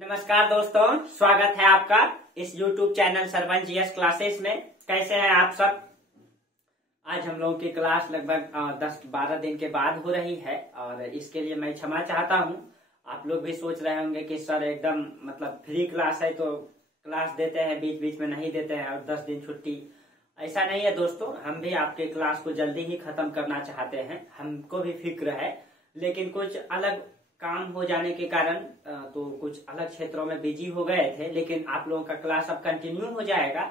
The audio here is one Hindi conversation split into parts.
नमस्कार दोस्तों, स्वागत है आपका इस YouTube channel Sarwan GS classes में। कैसे हैं आप सब। आज हम लोगों की क्लास लगभग 10-12 दिन के बाद हो रही है और इसके लिए मैं क्षमा चाहता हूं। आप लोग भी सोच रहे होंगे कि सर एकदम फ्री क्लास है तो क्लास देते हैं, बीच बीच में नहीं देते हैं और 10 दिन छुट्टी। ऐसा नहीं है दोस्तों, हम भी आपके क्लास को जल्दी ही खत्म करना चाहते हैं, हमको भी फिक्र है, लेकिन कुछ अलग काम हो जाने के कारण तो कुछ अलग क्षेत्रों में बिजी हो गए थे। लेकिन आप लोगों का क्लास अब कंटिन्यू हो जाएगा,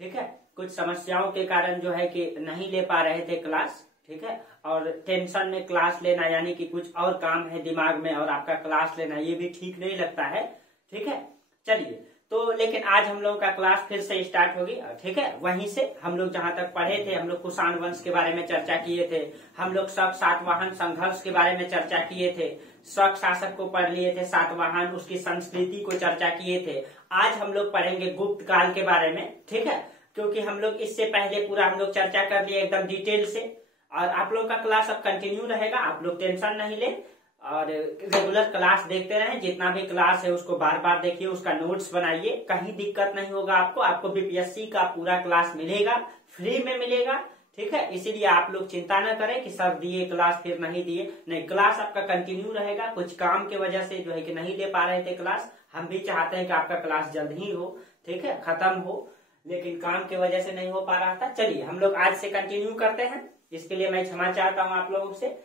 ठीक है। कुछ समस्याओं के कारण जो है कि नहीं ले पा रहे थे क्लास, ठीक है। और टेंशन में क्लास लेना यानी कि कुछ और काम है दिमाग में और आपका क्लास लेना, ये भी ठीक नहीं लगता है, ठीक है। चलिए तो लेकिन आज हम लोगों का क्लास फिर से स्टार्ट होगी, ठीक है। वहीं से हम लोग जहां तक पढ़े थे, हम लोग कुषाण वंश के बारे में चर्चा किए थे, हम लोग शक सातवाहन संघर्ष के बारे में चर्चा किए थे, शक शासक को पढ़ लिए थे, सातवाहन उसकी संस्कृति को चर्चा किए थे। आज हम लोग पढ़ेंगे गुप्त काल के बारे में, ठीक है। क्योंकि हम लोग इससे पहले पूरा हम लोग चर्चा कर लिए एकदम डिटेल से, और आप लोग का क्लास अब कंटिन्यू रहेगा, आप लोग टेंशन नहीं ले और रेगुलर क्लास देखते रहें। जितना भी क्लास है उसको बार बार देखिए, उसका नोट्स बनाइए, कहीं दिक्कत नहीं होगा आपको बीपीएससी का पूरा क्लास मिलेगा, फ्री में मिलेगा, ठीक है। इसीलिए आप लोग चिंता न करें कि सर दिए क्लास फिर नहीं दिए, नहीं, क्लास आपका कंटिन्यू रहेगा। कुछ काम की वजह से जो है कि नहीं दे पा रहे थे क्लास, हम भी चाहते हैं कि आपका क्लास जल्द ही हो, ठीक है, खत्म हो, लेकिन काम की वजह से नहीं हो पा रहा था। चलिए हम लोग आज से कंटिन्यू करते हैं, इसके लिए मैं क्षमा चाहता हूँ आप लोगों से,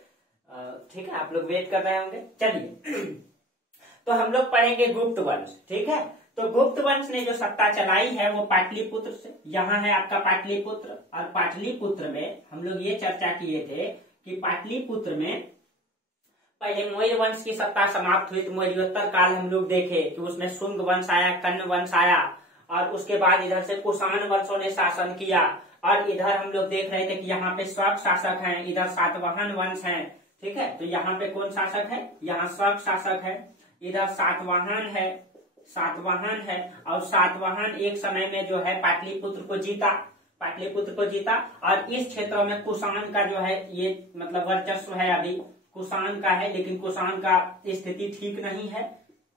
ठीक है। आप लोग वेट कर रहे होंगे। चलिए तो हम लोग पढ़ेंगे गुप्त वंश, ठीक है। तो गुप्त वंश ने जो सत्ता चलाई है वो पाटलिपुत्र से, यहाँ है आपका पाटलिपुत्र, और पाटलिपुत्र में हम लोग ये चर्चा किए थे कि पाटलिपुत्र में पहले मौर्य वंश की सत्ता समाप्त हुई, तो मौर्योत्तर काल हम लोग देखे कि उसमें शुंग वंश आया, कण्व वंश आया, और उसके बाद इधर से कुषाण वंशों ने शासन किया, और इधर हम लोग देख रहे थे कि यहाँ पे शक शासक हैं, इधर सातवाहन वंश है, ठीक है। तो यहाँ पे कौन शासक है, यहाँ शक शासक है, इधर सातवाहन है, और सातवाहन एक समय में जो है पाटलिपुत्र को जीता, और इस क्षेत्र में कुषाण का जो है ये वर्चस्व है, अभी कुषाण का है, लेकिन कुषाण का स्थिति ठीक नहीं है,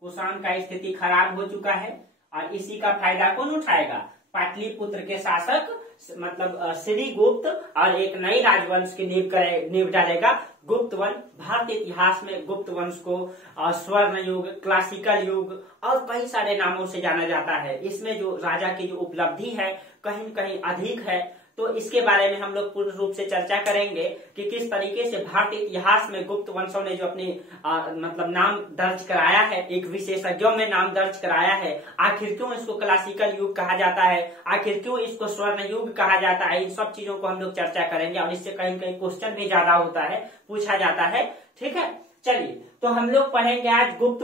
कुषाण का स्थिति खराब हो चुका है, और इसी का फायदा कौन उठाएगा, पाटलिपुत्र के शासक श्री गुप्त, और एक नई राजवंश की नींव डालेगा गुप्त वंश। भारतीय इतिहास में गुप्त वंश को स्वर्ण युग, क्लासिकल युग और कई सारे नामों से जाना जाता है। इसमें जो राजा की जो उपलब्धि है कहीं न कहीं अधिक है, तो इसके बारे में हम लोग पूर्ण रूप से चर्चा करेंगे कि किस तरीके से भारतीय इतिहास में गुप्त वंशों ने जो अपनी नाम दर्ज कराया है, एक विशेषज्ञों में नाम दर्ज कराया है। आखिर क्यों इसको क्लासिकल युग कहा जाता है, आखिर क्यों इसको स्वर्ण युग कहा जाता है, इन सब चीजों को हम लोग चर्चा करेंगे, और इससे कहीं कहीं क्वेश्चन भी ज्यादा होता है, पूछा जाता है, ठीक है। चलिए तो हम लोग पढ़ेंगे आज गुप्त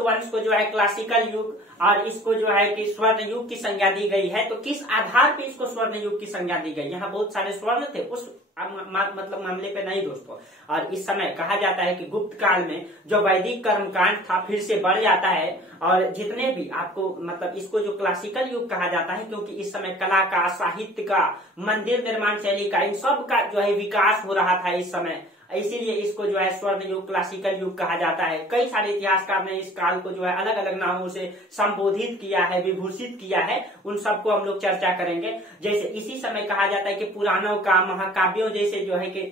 वंश को जो है क्लासिकल युग, और इसको जो है कि स्वर्ण युग की संज्ञा दी गई है। तो किस आधार पे इसको स्वर्ण युग की संज्ञा दी गई, यहाँ बहुत सारे स्वर्ण थे उस मामले पे नहीं दोस्तों। और इस समय कहा जाता है कि गुप्त काल में जो वैदिक कर्मकांड था फिर से बढ़ जाता है, और जितने भी आपको इसको जो क्लासिकल युग कहा जाता है, क्योंकि इस समय कला का, साहित्य का, मंदिर निर्माण शैली का, इन सब का जो है विकास हो रहा था इस समय, इसीलिए इसको जो है स्वर्ण युग, क्लासिकल युग कहा जाता है। कई सारे इतिहासकार ने इस काल को जो है अलग अलग नामों से संबोधित किया है, विभूषित किया है, उन सबको हम लोग चर्चा करेंगे। जैसे इसी समय कहा जाता है कि पुराणों का, महाकाव्यों जैसे जो है कि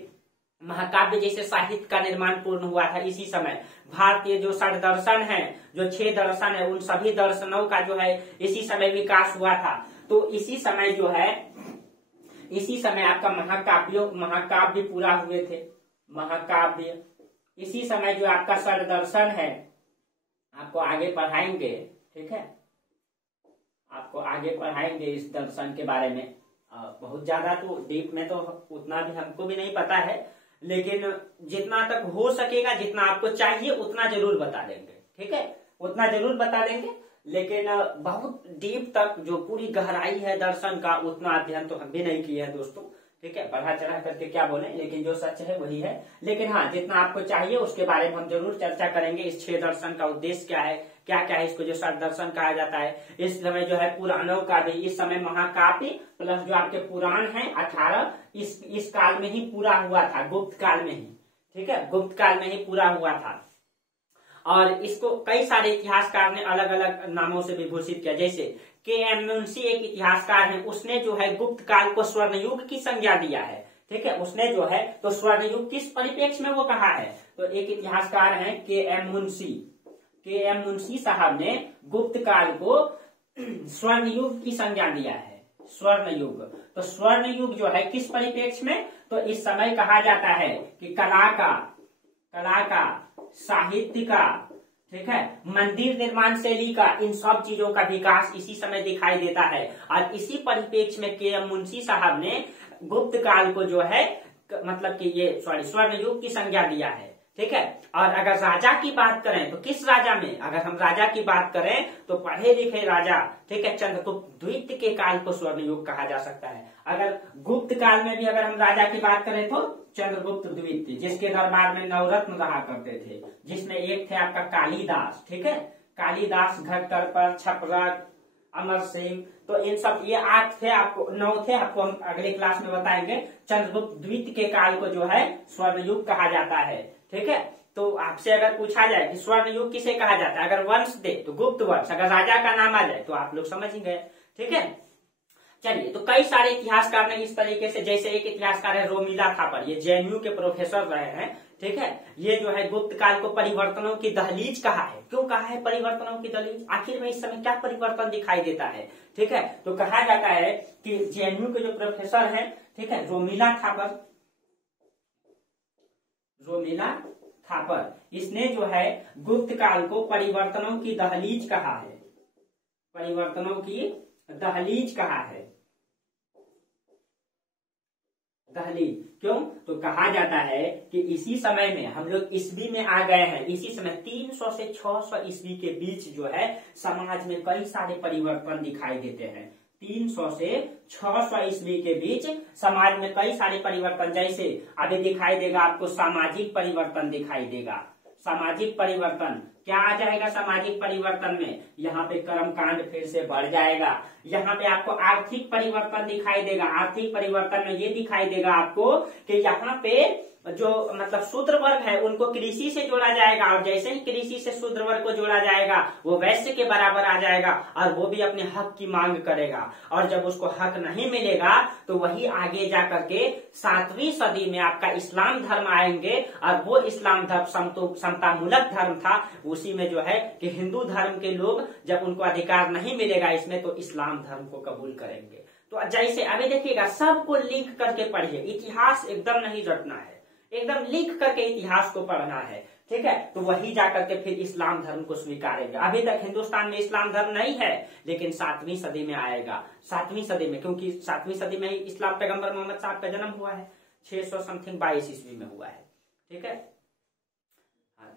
महाकाव्य जैसे साहित्य का निर्माण पूर्ण हुआ था इसी समय। भारतीय जो षड दर्शन है, जो 6 दर्शन है, उन सभी दर्शनों का जो है इसी समय विकास हुआ था। तो इसी समय जो है, इसी समय आपका महाकाव्य पूरा हुए थे, महाकाव्य। इसी समय जो आपका षड दर्शन है, आपको आगे पढ़ाएंगे, ठीक है, आपको आगे पढ़ाएंगे इस दर्शन के बारे में। बहुत ज्यादा तो डीप में तो उतना भी हमको भी नहीं पता है, लेकिन जितना तक हो सकेगा, जितना आपको चाहिए उतना जरूर बता देंगे, ठीक है, उतना जरूर बता देंगे। लेकिन बहुत डीप तक जो पूरी गहराई है दर्शन का, उतना अध्ययन तो हम भी नहीं किए हैं दोस्तों, ठीक है। बढ़ा चढ़ा करके क्या बोले, लेकिन जो सच है वही है। लेकिन हाँ, जितना आपको चाहिए उसके बारे में हम जरूर चर्चा करेंगे। इस 6 दर्शन का उद्देश्य क्या है, क्या क्या है, इसको जो षड दर्शन कहा जाता है। इस समय जो है पुराणों का भी, इस समय महाकाव्य प्लस जो आपके पुराण है 18 इस काल में ही पूरा हुआ था, गुप्त काल में ही, ठीक है, गुप्त काल में ही पूरा हुआ था। और इसको कई सारे इतिहासकार ने अलग अलग नामों से विभूषित किया। जैसे के.एम. मुंशी एक इतिहासकार है, उसने जो है गुप्त काल को स्वर्ण युग की संज्ञा दिया है। ठीक है, उसने जो है तो स्वर्ण युग किस परिप्रेक्ष्य में वो कहा है, तो एक इतिहासकार है के.एम. मुंशी। के.एम. मुंशी साहब ने गुप्त काल को स्वर्ण युग की संज्ञा दिया है, स्वर्ण युग। तो स्वर्ण युग जो है किस परिप्रेक्ष्य में, तो इस समय कहा जाता है कि कला का, साहित्य का, ठीक है, मंदिर निर्माण शैली का, इन सब चीजों का विकास इसी समय दिखाई देता है। और इसी परिप्रेक्ष्य में के.एम. मुंशी साहब ने गुप्त काल को जो है मतलब कि ये स्वर्ण युग की संज्ञा दिया है। ठीक है, और अगर राजा की बात करें तो किस राजा में, अगर हम राजा की बात करें तो पढ़े लिखे राजा, ठीक है, चंद्रगुप्त द्वितीय के काल को स्वर्ण युग कहा जा सकता है। अगर गुप्त काल में भी अगर हम राजा की बात करें तो चंद्रगुप्त द्वितीय, जिसके दरबार में नवरत्न रहा करते थे, जिसमें एक थे आपका कालिदास, ठीक है, कालिदास, घटकर, छपरक, अमर सिंह, तो इन सब ये 8 थे, आपको 9 थे, आपको हम अगले क्लास में बताएंगे। चंद्रगुप्त द्वितीय के काल को जो है स्वर्ण युग कहा जाता है। ठीक है, तो आपसे अगर पूछा जाए कि स्वर्ण युग किसे कहा जाता है, अगर वंश दे तो गुप्त वंश, अगर राजा का नाम आ जाए तो आप लोग समझ ही गए। ठीक है, चलिए, तो कई सारे इतिहासकार ने इस तरीके से, जैसे एक इतिहासकार है रोमिला थापर, ये जेएनयू के प्रोफेसर रहे हैं। ठीक है, ये जो है गुप्त काल को परिवर्तनों की दहलीज कहा है। क्यों कहा है परिवर्तनों की दहलीज, आखिर में इस समय क्या परिवर्तन दिखाई देता है। ठीक है, तो कहा जाता है कि जेएनयू के जो प्रोफेसर है, ठीक है, रोमिला थापर, इसने जो है गुप्त काल को परिवर्तनों की दहलीज कहा है, परिवर्तनों की दहलीज कहा है। दहलीज क्यों, तो कहा जाता है कि इसी समय में हम लोग ईस्वी में आ गए हैं, इसी समय 300 से 600 ईस्वी के बीच जो है समाज में कई सारे परिवर्तन दिखाई देते हैं। 300 से 600 ईस्वी के बीच समाज में कई सारे परिवर्तन, जैसे अभी दिखाई देगा आपको सामाजिक परिवर्तन दिखाई देगा। सामाजिक परिवर्तन क्या आ जाएगा सामाजिक परिवर्तन में, यहाँ पे कर्मकांड फिर से बढ़ जाएगा। यहाँ पे आपको आर्थिक परिवर्तन दिखाई देगा। आर्थिक परिवर्तन में ये दिखाई देगा आपको कि यहाँ पे जो मतलब शूद्र वर्ग है उनको कृषि से जोड़ा जाएगा, और जैसे ही कृषि से शूद्र वर्ग को जोड़ा जाएगा वो वैश्य के बराबर आ जाएगा और वो भी अपने हक की मांग करेगा। और जब उसको हक नहीं मिलेगा तो वही आगे जा करके 7वीं सदी में आपका इस्लाम धर्म आएंगे, और वो इस्लाम धर्म समतामूलक धर्म था। उसी में जो है कि हिंदू धर्म के लोग जब उनको अधिकार नहीं मिलेगा इसमें, तो इस्लाम धर्म को कबूल करेंगे। तो जैसे अभी देखिएगा, सबको लिंक करके पढ़िए, इतिहास एकदम नहीं रटना है, एकदम लिख करके इतिहास को पढ़ना है। ठीक है, तो वही जाकर के फिर इस्लाम धर्म को स्वीकारेंगे। अभी तक हिंदुस्तान में इस्लाम धर्म नहीं है, लेकिन 7वीं सदी में आएगा। 7वीं सदी में, क्योंकि 7वीं सदी में ही इस्लाम पैगंबर मोहम्मद साहब का जन्म हुआ है, 600 समथिंग 22 ईस्वी में हुआ है। ठीक है,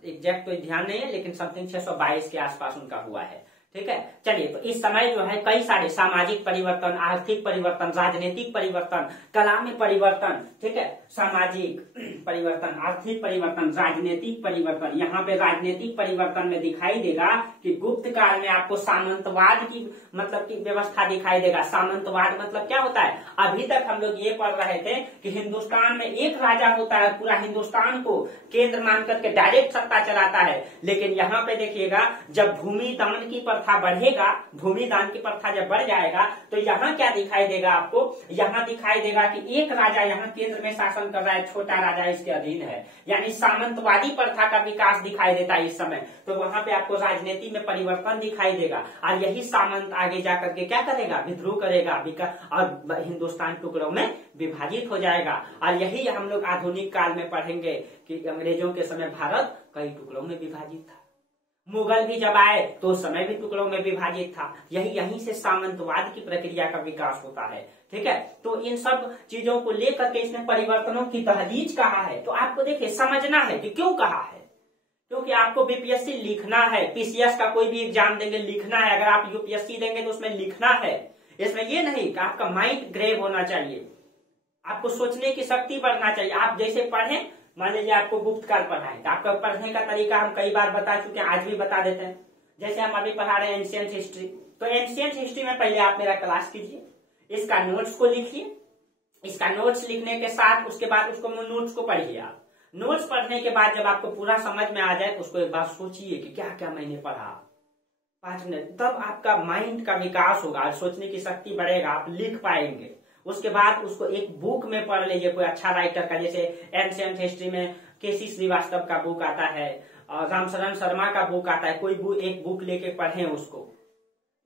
एग्जैक्ट तो ध्यान नहीं है, लेकिन समथिंग 622 के आसपास उनका हुआ है। ठीक है, चलिए, तो इस समय जो है कई सारे सामाजिक परिवर्तन, आर्थिक परिवर्तन, राजनीतिक परिवर्तन, कला में परिवर्तन, ठीक है, सामाजिक परिवर्तन, आर्थिक परिवर्तन, राजनीतिक परिवर्तन। यहाँ पे राजनीतिक परिवर्तन में दिखाई देगा कि गुप्त काल में आपको सामंतवाद की मतलब की व्यवस्था दिखाई देगा। सामंतवाद मतलब क्या होता है, अभी तक हम लोग ये पढ़ रहे थे कि हिंदुस्तान में एक राजा होता है, पूरा हिंदुस्तान को केंद्र मान करके डायरेक्ट सत्ता चलाता है। लेकिन यहाँ पे देखिएगा, जब भूमि दान की प्रथा बढ़ेगा, भूमि दान की प्रथा जब बढ़ जाएगा, तो यहाँ क्या दिखाई देगा आपको, यहाँ दिखाई देगा कि एक राजा यहाँ केंद्र में शासन कर रहा है, छोटा राजा इसके अधीन है, यानी सामंतवादी प्रथा का विकास दिखाई देता है इस समय। तो वहां पे आपको राजनीति में परिवर्तन दिखाई देगा, और यही सामंत आगे जाकर के क्या करेगा, विद्रोह करेगा, और हिंदुस्तान टुकड़ों में विभाजित हो जाएगा। और यही हम लोग आधुनिक काल में पढ़ेंगे कि अंग्रेजों के समय भारत कई टुकड़ों में विभाजित था। मुगल भी जब आए तो उस समय भी टुकड़ों में विभाजित था। यहीं से सामंतवाद की प्रक्रिया का विकास होता है। ठीक है, तो इन सब चीजों को लेकर के इसने परिवर्तनों की दहलीज कहा है। तो आपको देखिए समझना है कि क्यों कहा है, क्योंकि आपको बीपीएससी लिखना है, पीसीएस का कोई भी एग्जाम देंगे लिखना है। अगर आप यूपीएससी देंगे तो उसमें लिखना है। इसमें ये नहीं कि आपका माइंड ग्रेव होना चाहिए, आपको सोचने की शक्ति बढ़ना चाहिए। आप जैसे पढ़ें, मान लीजिए आपको गुप्त काल पढ़ा है, तो आपका पढ़ने का तरीका हम कई बार बता चुके हैं, आज भी बता देते हैं। जैसे हम अभी पढ़ा रहे हैं एंशिएंट हिस्ट्री, तो एंशिएंट हिस्ट्री में पहले आप मेरा क्लास कीजिए, इसका नोट्स को लिखिए, इसका नोट्स लिखने के साथ उसके बाद उसको नोट्स को पढ़िए आप। नोट्स पढ़ने के बाद जब आपको पूरा समझ में आ जाए तो उसको एक बार सोचिए कि क्या क्या मैंने पढ़ा, 5 मिनट, तब आपका माइंड का विकास होगा, सोचने की शक्ति बढ़ेगा, आप लिख पाएंगे। उसके बाद उसको एक बुक में पढ़ लीजिए, कोई अच्छा राइटर का, जैसे एंशिएंट हिस्ट्री में केसी श्रीवास्तव का बुक आता है, रामशरण शर्मा का बुक आता है, कोई एक बुक लेके पढ़ें उसको।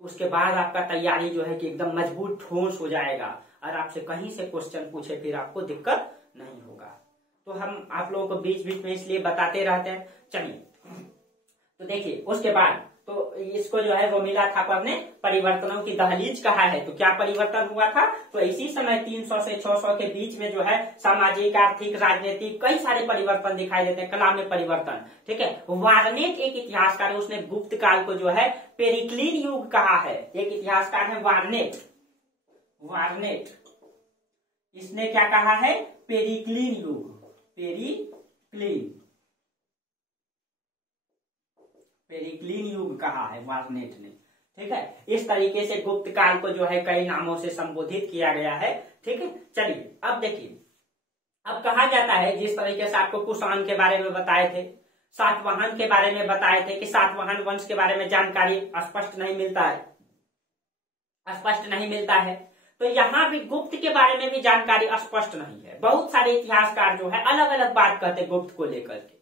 उसके बाद आपका तैयारी जो है कि एकदम मजबूत ठोस हो जाएगा, और आपसे कहीं से क्वेश्चन पूछे फिर आपको दिक्कत नहीं होगा। तो हम आप लोगों को बीच बीच में इसलिए बताते रहते हैं। चलिए तो देखिए, उसके बाद तो इसको जो है रोमिला थापर ने परिवर्तनों की दहलीज कहा है। तो क्या परिवर्तन हुआ था? तो इसी समय 300 से 600 के बीच में जो है सामाजिक, आर्थिक, राजनीतिक कई सारे परिवर्तन दिखाई देते हैं, कला में परिवर्तन। ठीक है, वार्नेट एक इतिहासकार है, उसने गुप्त काल को जो है पेरिक्लीन युग कहा है। एक इतिहासकार है वार्नेट, इसने क्या कहा है? पेरिक्लीन युग, पेरिक्लीन युग कहा है वार्नेट ने। ठीक है, इस तरीके से गुप्त काल को जो है कई नामों से संबोधित किया गया है। ठीक है, चलिए अब देखिए, अब कहा जाता है जिस तरीके से आपको कुषाण के बारे में बताए थे, सातवाहन के बारे में बताए थे कि सातवाहन वंश के बारे में जानकारी स्पष्ट नहीं मिलता है, तो यहाँ भी गुप्त के बारे में भी जानकारी स्पष्ट नहीं है। बहुत सारे इतिहासकार जो है अलग अलग बात कहते हैं गुप्त को लेकर के,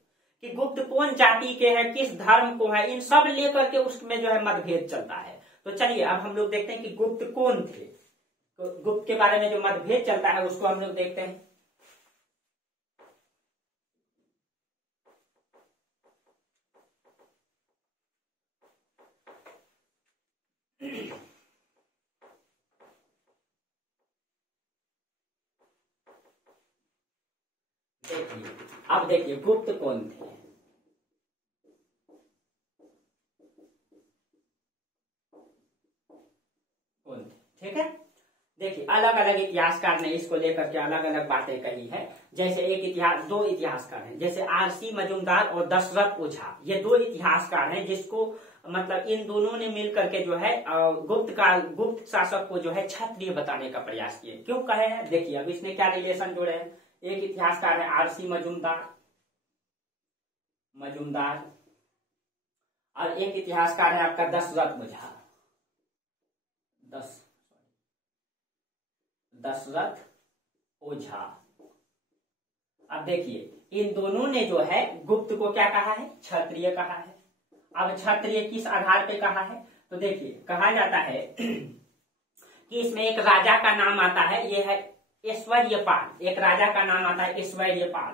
कि गुप्त कौन जाति के हैं, किस धर्म को है, इन सब लेकर के उसमें जो है मतभेद चलता है। तो चलिए अब हम लोग देखते हैं कि गुप्त कौन थे। तो गुप्त के बारे में जो मतभेद चलता है उसको हम लोग देखते हैं। अब देखिए गुप्त कौन थे। ठीक है, देखिए अलग अलग इतिहासकार ने इसको लेकर के अलग अलग बातें कही है। जैसे दो इतिहासकार हैं, जैसे आरसी मजूमदार और दशरथ ओझा, ये दो इतिहासकार हैं जिसको मतलब इन दोनों ने मिलकर के जो है गुप्त शासक को जो है क्षत्रिय बताने का प्रयास किए। क्यों कहे हैं? देखिए अब इसने क्या रिलेशन जोड़े हैं। एक इतिहासकार है आरसी मजूमदार और एक इतिहासकार है आपका दशरथ ओझा। अब देखिए इन दोनों ने जो है गुप्त को क्या कहा है? क्षत्रिय कहा है। अब क्षत्रिय किस आधार पे कहा है? तो देखिए कहा जाता है कि इसमें एक राजा का नाम आता है, ये है ऐश्वर्यपाल। एक राजा का नाम आता है ऐश्वर्यपाल,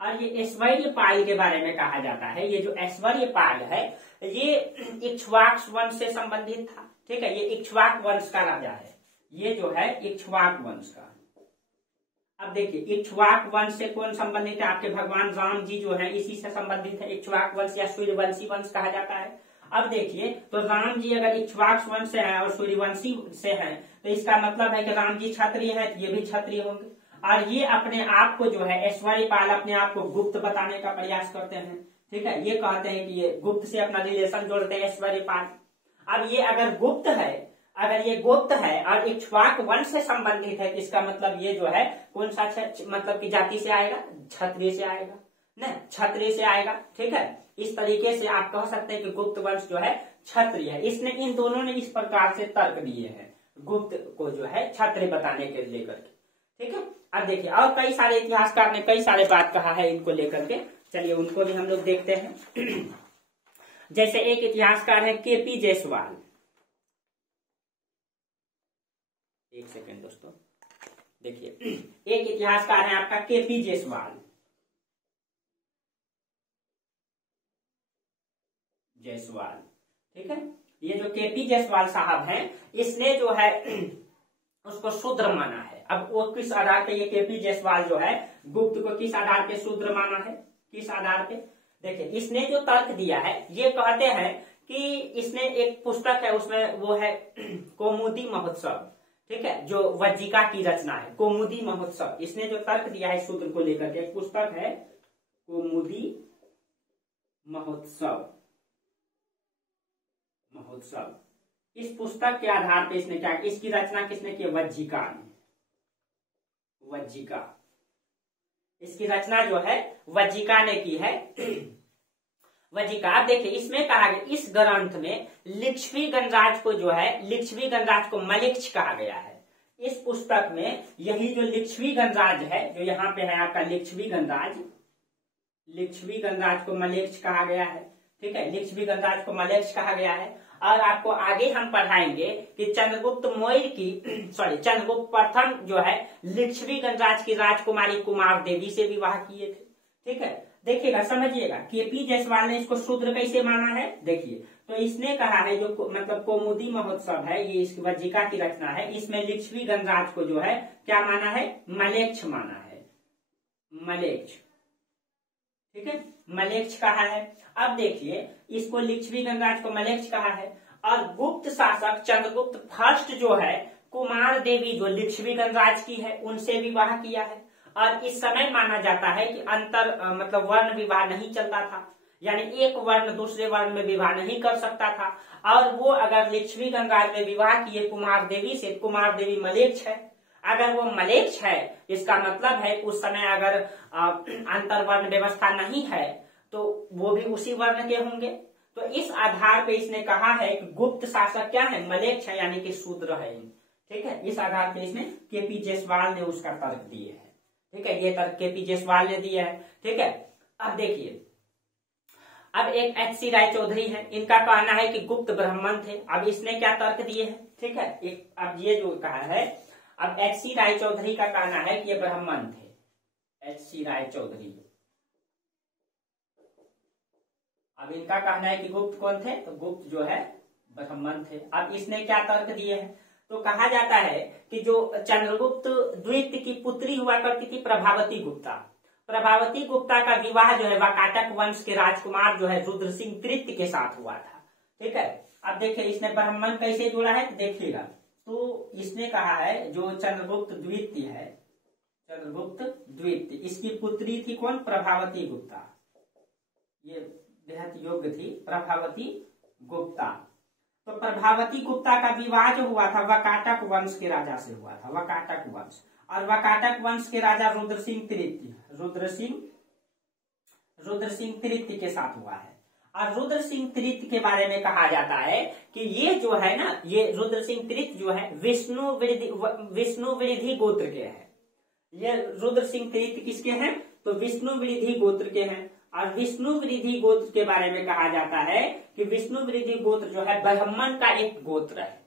और ये ऐश्वर्यपाल के बारे में कहा जाता है। ये जो ऐश्वर्यपाल है ये इक्ष्वाक वंश से संबंधित था। ठीक है, ये इक्ष्वाक वंश का राजा है, ये जो है इक्ष्वाक वंश का। अब देखिए इक्ष्वाक वंश से कौन संबंधित है? आपके भगवान राम जी जो है इसी से संबंधित है। इक्ष्वाक वंश या सूर्यवंशी वंश कहा जाता है। अब देखिए तो राम जी अगर इक्ष्वाक वंश से है और सूर्यवंशी से है तो इसका मतलब है कि राम जी क्षत्रिय है, तो ये भी क्षत्रिय होंगे। और ये अपने आप को जो है ऐश्वर्यपाल अपने आप को गुप्त बताने का प्रयास करते हैं। ठीक है, ये कहते हैं कि ये गुप्त से अपना रिलेशन जोड़ते हैं ऐश्वर्यपाल। अब ये अगर गुप्त है और इक्ष्वाक वंश से संबंधित है, तो इसका मतलब ये जो है कौन सा मतलब की जाति से आएगा? क्षत्रिय से आएगा, न क्षत्रिय से आएगा। ठीक है, इस तरीके से आप कह सकते हैं कि गुप्त वंश जो है क्षत्रिय है। इन दोनों ने इस प्रकार से तर्क दिए हैं गुप्त को जो है क्षत्रिय बताने के लेकर के। ठीक है, अब देखिए और कई सारे इतिहासकार ने कई सारे बात कहा है इनको लेकर के। चलिए उनको भी हम लोग देखते हैं। जैसे एक इतिहासकार है केपी जायसवाल। एक सेकेंड दोस्तों, देखिए एक इतिहासकार है आपका केपी जायसवाल। ठीक है, ये जो केपी जायसवाल साहब हैं इसने जो है उसको शूद्र माना है। अब वो किस आधार पे? ये केपी जायसवाल जो है गुप्त को किस आधार पे शूद्र माना है? किस आधार पे? देखिए इसने जो तर्क दिया है, ये कहते हैं कि इसने एक पुस्तक है उसमें वो है कौमुदी महोत्सव। ठीक है, जो वज्जिका की रचना है कौमुदी महोत्सव। इसने जो तर्क दिया है शूद्र को लेकर के, एक पुस्तक है कौमुदी महोत्सव। इस पुस्तक के आधार पे इसने क्या, इसकी रचना किसने की? वज्जिका। इसकी रचना जो है वज्जिका ने की है। वज्जिका, आप देखिए इसमें कहा गया, इस ग्रंथ में लिच्छवी गणराज को जो है, लिच्छवी गणराज को मलेच्छ कहा गया है। इस पुस्तक में यही जो लिच्छवी गणराज है, जो यहाँ पे है आपका लिच्छवी गणराज, लिच्छवी गणराज को मलेच्छ कहा गया है। ठीक है, लिच्छवी गणराज को मलेच्छ कहा गया है। और आपको आगे हम पढ़ाएंगे कि चंद्रगुप्त मौर्य की चंद्रगुप्त प्रथम जो है लिच्छवी गणराज की राजकुमारी कुमार देवी से विवाह किए थे। ठीक है, देखिएगा, समझिएगा, केपी जायसवाल ने इसको शूद्र कैसे माना है। देखिए, तो इसने कहा है जो मतलब कौमुदी महोत्सव है, ये इसकी वज्जिका की रचना है, इसमें लिच्छवी गणराज को जो है क्या माना है, मलेच्छ माना है, मलेच्छ। ठीक है, मलेच्छ कहा है। अब देखिए, इसको लिच्छवी गणराज को मलेच्छ कहा है। और गुप्त शासक चंद्रगुप्त फर्स्ट जो है कुमार देवी जो लिच्छवी गणराज की है उनसे विवाह किया है। और इस समय माना जाता है कि अंतर मतलब वर्ण विवाह नहीं चलता था, यानी एक वर्ण दूसरे वर्ण में विवाह नहीं कर सकता था। और वो अगर लिच्छवी गणराज में विवाह किए कुमार देवी से, कुमार देवी मलेच्छ है, अगर वो मलेच्छ है इसका मतलब है उस समय अगर अंतर वर्ण व्यवस्था नहीं है तो वो भी उसी वर्ण के होंगे। तो इस आधार पे इसने कहा है कि गुप्त शासक क्या है, मलेच्छ है, यानी कि शूद्र है। ठीक है, इस आधार पे इसने केपी जायसवाल ने उसका तर्क दिए है। ठीक है, ये तर्क केपी जायसवाल ने दिया है। ठीक है, अब देखिए, अब एक एच.सी. रायचौधरी है, इनका कहना है कि गुप्त ब्राह्मण थे। अब इसने क्या तर्क दिए हैं। ठीक है, एक अब ये जो कहा है, अब एच.सी. रायचौधरी का कहना है कि ये ब्राह्मण थे, एच.सी. रायचौधरी। अब इनका कहना है कि गुप्त कौन थे, तो गुप्त जो है ब्राह्मण थे। अब इसने क्या तर्क दिए हैं, तो कहा जाता है कि जो चंद्रगुप्त द्वितीय की पुत्री हुआ करती थी प्रभावती गुप्ता, प्रभावती गुप्ता का विवाह जो है वाकाटक वंश के राजकुमार जो है रुद्र सिंह तृतीय के साथ हुआ था। ठीक है, अब देखिए इसने ब्राह्मण कैसे जोड़ा है, तो देखिएगा, तो इसने कहा है जो चंद्रगुप्त द्वितीय है, चंद्रगुप्त द्वितीय, इसकी पुत्री थी कौन, प्रभावती गुप्ता। ये बेहद योग्य थी प्रभावती गुप्ता। तो प्रभावती गुप्ता का विवाह जो हुआ था वाकाटक वंश के राजा से हुआ था, वाकाटक वंश। और वाकाटक वंश के राजा रुद्र सिंह तृतीय, रुद्र सिंह तृतीय के साथ हुआ है। और रुद्र सिंह तृतीय के बारे में कहा जाता है कि ये जो है ना, ये रुद्र सिंह तृतीय जो है विष्णु वृद्धि गोत्र के हैं। ये रुद्र सिंह तृतीय किसके हैं, तो विष्णु वृद्धि गोत्र के हैं। और विष्णु वृद्धि गोत्र के बारे में कहा जाता है कि विष्णु वृद्धि गोत्र जो है ब्राह्मण का एक गोत्र है,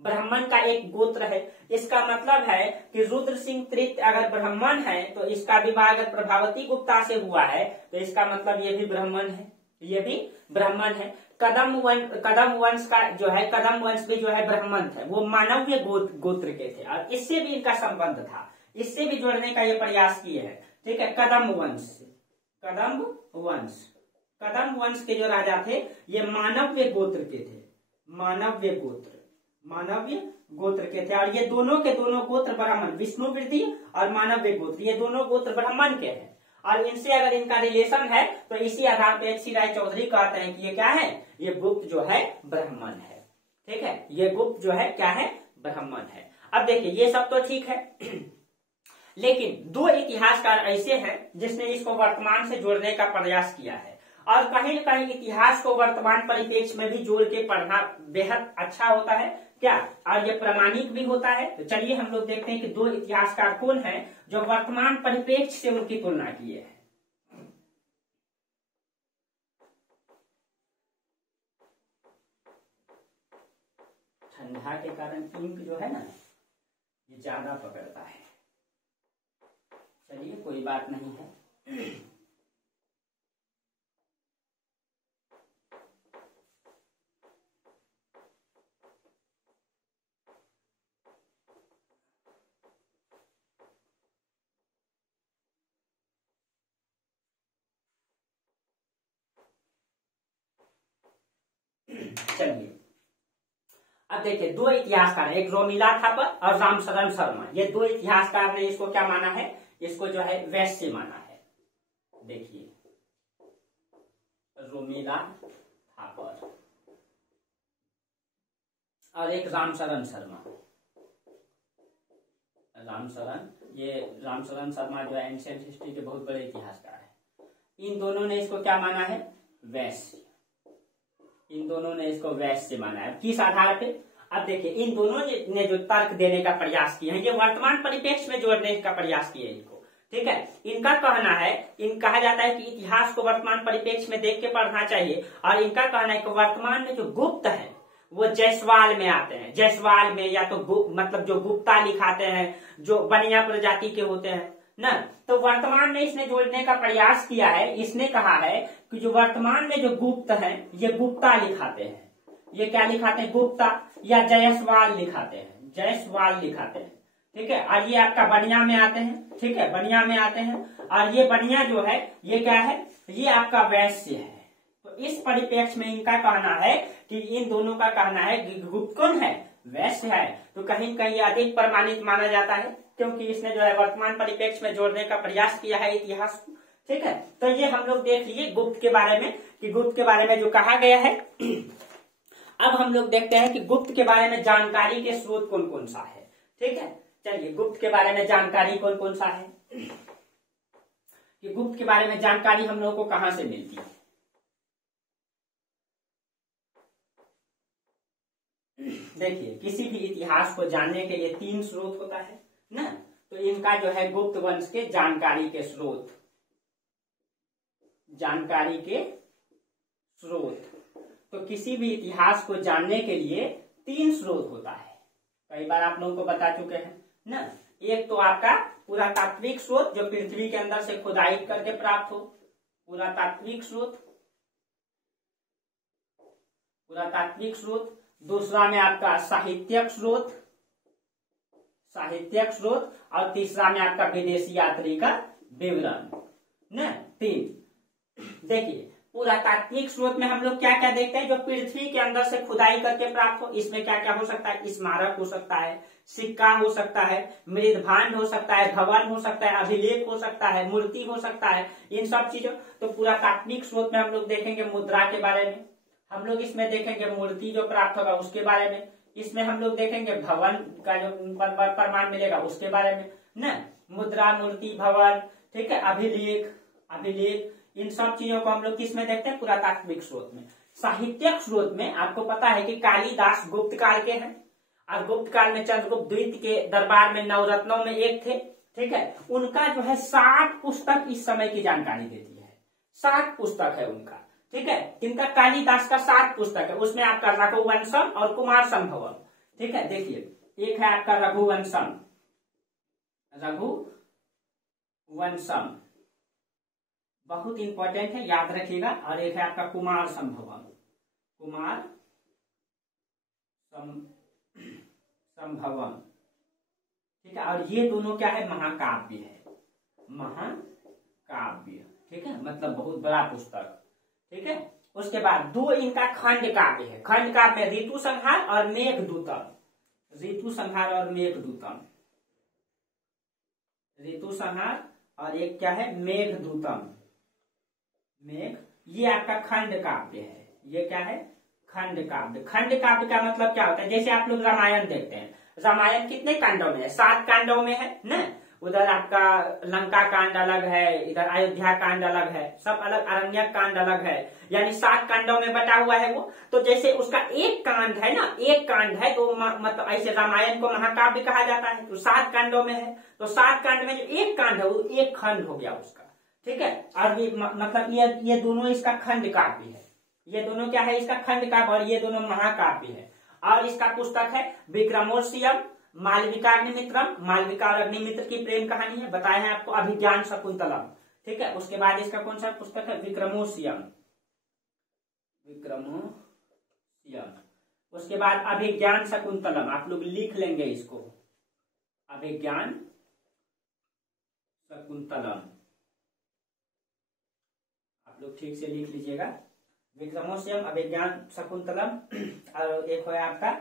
ब्राह्मण का एक गोत्र है। इसका मतलब है कि रुद्र सिंह तृतीय अगर ब्राह्मण है तो इसका विवाह अगर प्रभावती गुप्ता से हुआ है तो इसका मतलब ये भी ब्राह्मण है, ये भी ब्राह्मण है। कदम वंश का जो है, कदम वंश भी जो है ब्राह्मण थे, वो मानव्य गोत्र के थे। और इससे भी इनका संबंध था, इससे भी जोड़ने का ये प्रयास किए हैं। ठीक है, कदम वंश के जो राजा थे ये मानव्य गोत्र के थे, मानव्य गोत्र के थे। और ये दोनों के दोनों गोत्र ब्राह्मण, विष्णु वृद्धि और मानव्य गोत्र, ये दोनों गोत्र ब्राह्मण के हैं। और इनसे अगर इनका रिलेशन है तो इसी आधार पर एच.सी. रायचौधरी कहते हैं कि ये क्या है, ये गुप्त जो है ब्राह्मण है। ठीक है, ये गुप्त जो है क्या है, ब्राह्मण है। अब देखिए ये सब तो ठीक है, लेकिन दो इतिहासकार ऐसे हैं जिसने इसको वर्तमान से जोड़ने का प्रयास किया है। और कहीं न कहीं इतिहास को वर्तमान परिप्रेक्ष्य में भी जोड़ के पढ़ना बेहद अच्छा होता है क्या, और ये प्रामाणिक भी होता है। तो चलिए हम लोग देखते हैं कि दो इतिहासकार कौन हैं जो वर्तमान परिप्रेक्ष्य से उनकी तुलना किए हैं। ठंडा के कारण इंक जो है ना ये ज्यादा पकड़ता है। चलिए कोई बात नहीं है। चलिए अब देखिए दो इतिहासकार, एक रोमिला थापर और रामशरण शर्मा, ये दो इतिहासकार ने इसको क्या माना है, इसको जो है वैश्य माना है। देखिए रोमिला थापर और एक रामशरण शर्मा, रामशरण, ये रामचरण शर्मा जो है एंशिएंट हिस्ट्री के बहुत बड़े इतिहासकार है। इन दोनों ने इसको क्या माना है? वैश्य। इन दोनों ने इसको वैश्य माना है। किस आधार पे? अब देखिए, इन दोनों ने जो तर्क देने का प्रयास किया है, ये वर्तमान परिप्रेक्ष्य में जोड़ने का प्रयास किए इनको, ठीक है। इनका कहना है, कहा जाता है कि इतिहास को वर्तमान परिप्रेक्ष्य में देख के पढ़ना चाहिए, और इनका कहना है कि वर्तमान में जो गुप्त है वो जायसवाल में आते हैं। जायसवाल में या तो मतलब जो गुप्ता लिखाते हैं, जो बनिया प्रजाति के होते हैं ना, तो वर्तमान में इसने जोड़ने का प्रयास किया है। इसने कहा है कि जो वर्तमान में जो गुप्त है ये गुप्ता लिखाते हैं। ये क्या लिखाते हैं? गुप्ता या जायसवाल लिखाते हैं, जायसवाल लिखाते हैं, ठीक है। और ये आपका बनिया में आते हैं, ठीक है, बनिया में आते हैं। और ये बनिया जो है ये क्या है? ये आपका वैश्य है। तो इस परिप्रेक्ष्य में इनका कहना है कि इन दोनों का कहना है कि गुप्त कौन है? वैश्य है। तो कहीं कहीं अधिक प्रमाणित माना जाता है, क्योंकि इसने जो है वर्तमान परिप्रेक्ष्य में जोड़ने का प्रयास किया है इतिहास को, ठीक है। तो ये हम लोग देख लिए गुप्त के बारे में, कि गुप्त के बारे में जो कहा गया है। अब हम लोग देखते हैं कि गुप्त के बारे में जानकारी के स्रोत कौन कौन सा है, ठीक है। चलिए, गुप्त के बारे में जानकारी कौन कौन सा है, कि गुप्त के बारे में जानकारी हम लोगों को कहां से मिलती है। देखिए, किसी भी इतिहास को जानने के लिए 3 स्रोत होता है ना, तो इनका जो है गुप्त वंश के जानकारी के स्रोत, जानकारी के स्रोत। तो किसी भी इतिहास को जानने के लिए 3 स्रोत होता है। कई बार आप लोगों को बता चुके हैं ना। एक तो आपका पुरातात्विक स्रोत, जो पृथ्वी के अंदर से खुदाई करके प्राप्त हो, पुरातात्विक स्रोत, पुरातात्विक स्रोत। दूसरा में आपका साहित्यक स्रोत, साहित्यक स्रोत। और तीसरा में आपका विदेशी यात्री का विवरण न। 3 देखिए, पुरातात्विक स्रोत में हम लोग क्या क्या देखते हैं? जो पृथ्वी के अंदर से खुदाई करके प्राप्त हो। इसमें क्या क्या हो सकता है? स्मारक हो सकता है, सिक्का हो सकता है, मृदभांड हो सकता है, भवन हो सकता है, अभिलेख हो सकता है, मूर्ति हो सकता है, इन सब चीजों। तो पुरातात्विक स्रोत में हम लोग देखेंगे मुद्रा के बारे में, हम लोग इसमें देखेंगे मूर्ति जो प्राप्त होगा उसके बारे में, इसमें हम लोग देखेंगे भवन का जो प्रमाण मिलेगा उसके बारे में न। मुद्रा, मूर्ति, भवन, ठीक है, अभिलेख, अभिलेख, इन सब चीजों को हम लोग किस में देखते हैं? पुरातात्विक स्रोत में। साहित्यक स्रोत में आपको पता है कि कालिदास गुप्त काल के हैं, और गुप्त काल में चंद्रगुप्त द्वितीय के दरबार में नवरत्नों में एक थे, ठीक है। उनका जो है 60 पुस्तक इस समय की जानकारी देती है। 60 पुस्तक है उनका, ठीक है। इनका कालिदास का 60 पुस्तक है। उसमें आपका रघुवंशम और कुमार संभवम, ठीक है। देखिए, एक है आपका रघुवंशम, रघुवंशम बहुत इंपॉर्टेंट है, याद रखिएगा। और एक है आपका कुमार संभवम, कुमार संभवम, ठीक है। और ये दोनों क्या है? महाकाव्य है, महाकाव्य, ठीक है, मतलब बहुत बड़ा पुस्तक, ठीक है। उसके बाद 2 इनका खंड काव्य है। खंड काव्य में ऋतु संहार और मेघदूतम, ऋतु संहार और मेघदूतम, ऋतु संहार और एक क्या है? मेघदूतम, मेघ। ये आपका खंड काव्य है। ये क्या है? खंड काव्य। खंड काव्य का मतलब क्या होता है? जैसे आप लोग रामायण देखते हैं, रामायण कितने कांडों में है? 7 कांडों में है न। उधर आपका लंका कांड अलग है, इधर अयोध्या कांड अलग है, सब अलग, अरण्यक कांड अलग है, यानी 7 कांडों में बटा हुआ है वो। तो जैसे उसका एक कांड है ना, एक कांड है, तो मतलब ऐसे रामायण को महाकाव्य कहा जाता है। तो 7 कांडों में है, तो 7 कांड में जो एक कांड है वो एक खंड हो गया उसका, ठीक है। और मतलब ये दोनों इसका खंड काव्य है। ये दोनों क्या है? इसका खंड काव्य, और ये दोनों महाकाव्य है। और इसका पुस्तक है विक्रमोर्वशीयम, मालविका अग्निमित्रम। मालविका और अग्निमित्र की प्रेम कहानी है, बताया है आपको, अभिज्ञान शकुंतलम, ठीक है। उसके बाद इसका कौन सा पुस्तक है? विक्रमोर्वशीयम, विक्रमोर्वशीयम। उसके बाद अभिज्ञान शकुंतलम, आप लोग लिख लेंगे इसको, अभिज्ञान शकुंतलम, आप लोग ठीक से लिख लीजिएगा। विक्रमोर्वशीयम, अभिज्ञान शकुंतलम, और एक है आपका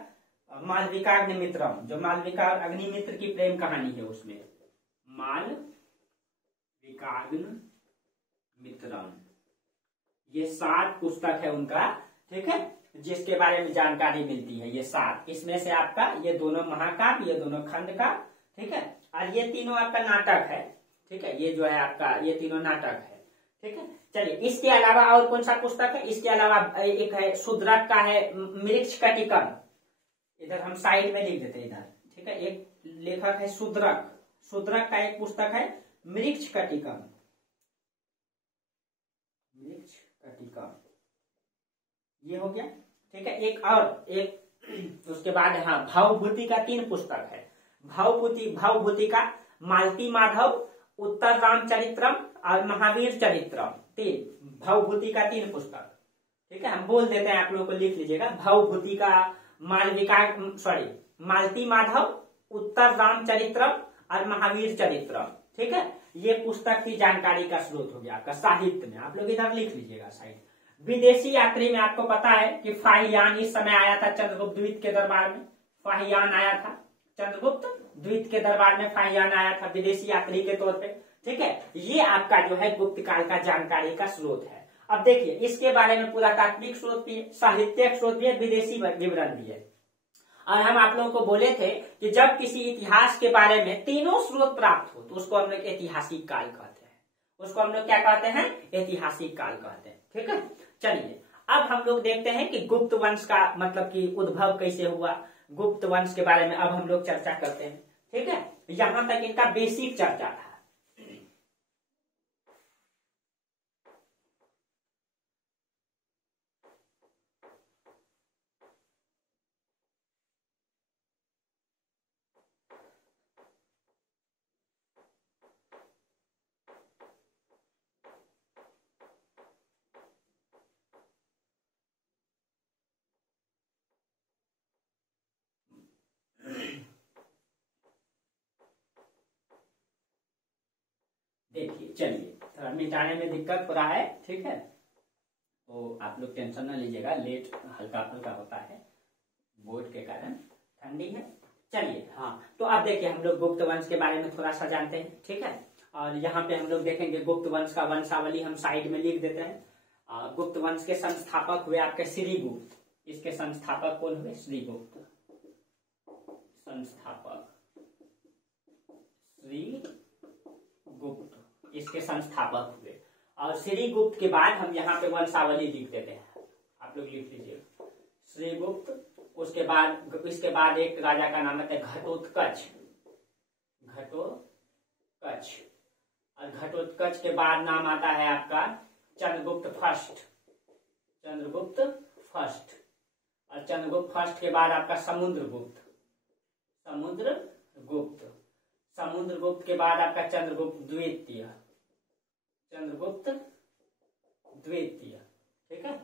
मालविका अग्निमित्रम, जो मालविका और अग्निमित्र की प्रेम कहानी है उसमें, मालविका अग्निमित्रम। ये 7 पुस्तक है उनका, ठीक है, जिसके बारे में जानकारी मिलती है। ये 7, इसमें से आपका ये दोनों महाकाव्य, ये दोनों खंड का, ठीक है। और ये तीनों आपका नाटक है, ठीक है, ये जो है आपका ये तीनों नाटक है, ठीक है। चलिए इसके अलावा और कौन सा पुस्तक है, इसके अलावा एक है शूद्रक का है मृच्छकटिकम, इधर हम साइड में लिख देते हैं इधर, ठीक है। एक लेखक है शूद्रक, शूद्रक का एक पुस्तक है मृच्छकटिकम, मृच्छकटिकम, ये हो गया, ठीक है। एक उसके बाद हाँ भावभूति का 3 पुस्तक है, भावभूति का मालती माधव, उत्तर रामचरित्रम और महावीर चरित्रम, 3 भावभूति का 3 पुस्तक, ठीक है। हम बोल देते हैं, आप लोगों को लिख लीजिएगा। भावभूति का मालती माधव, उत्तर रामचरित्रम और महावीर चरित्रम, ठीक है। ये पुस्तक की जानकारी का स्रोत हो गया आपका साहित्य में, आप लोग इधर लिख लीजिएगा साइड। विदेशी यात्री में आपको पता है कि फाहियान इस समय आया था चंद्रगुप्त द्वितीय के दरबार में, फाहियान आया था चंद्रगुप्त द्वितीय के दरबार में, फाहियान आया था विदेशी यात्री के तौर पे, ठीक है। ये आपका जो है गुप्त काल का जानकारी का स्रोत है। अब देखिए इसके बारे में पूरा तात्विक स्रोत भी है, साहित्यिक स्रोत भी है, विदेशी विवरण भी है। और हम आप लोगों को बोले थे कि जब किसी इतिहास के बारे में तीनों स्रोत प्राप्त हो तो उसको हम लोग ऐतिहासिक काल कहते हैं, उसको हम लोग क्या कहते हैं, ऐतिहासिक काल कहते हैं, ठीक है। चलिए अब हम लोग देखते हैं कि गुप्त वंश का मतलब कि उद्भव कैसे हुआ, गुप्त वंश के बारे में अब हम लोग चर्चा करते हैं, ठीक है। यहां तक इनका बेसिक चर्चा था। देखिए चलिए थोड़ा मिटाने में दिक्कत हो रहा है, ठीक है, तो आप लोग टेंशन ना लीजिएगा, लेट हल्का हल्का होता है बोर्ड के कारण, ठंडी है। चलिए हाँ, तो अब देखिए हम लोग गुप्त वंश के बारे में थोड़ा सा जानते हैं, ठीक है। और यहाँ पे हम लोग देखेंगे गुप्त वंश का वंशावली हम साइड में लिख देते हैं। गुप्त वंश के संस्थापक हुए आपके श्रीगुप्त, इसके संस्थापक कौन हुए, श्रीगुप्त, संस्थापक श्रीगुप्त, इसके संस्थापक हुए। और श्रीगुप्त के बाद हम यहाँ पे वंशावली लिख देते हैं, आप लोग लिख लीजिए श्रीगुप्त। उसके बाद इसके बाद एक राजा का नाम है घटोत्कच, घटोत्कच, और घटोत्कच के बाद नाम आता है आपका चंद्रगुप्त फर्स्ट, चंद्रगुप्त फर्स्ट, और चंद्रगुप्त फर्स्ट के बाद आपका समुद्रगुप्त, समुद्रगुप्त, समुद्रगुप्त के बाद आपका चंद्रगुप्त द्वितीय, चंद्रगुप्त द्वितीय, ठीक है।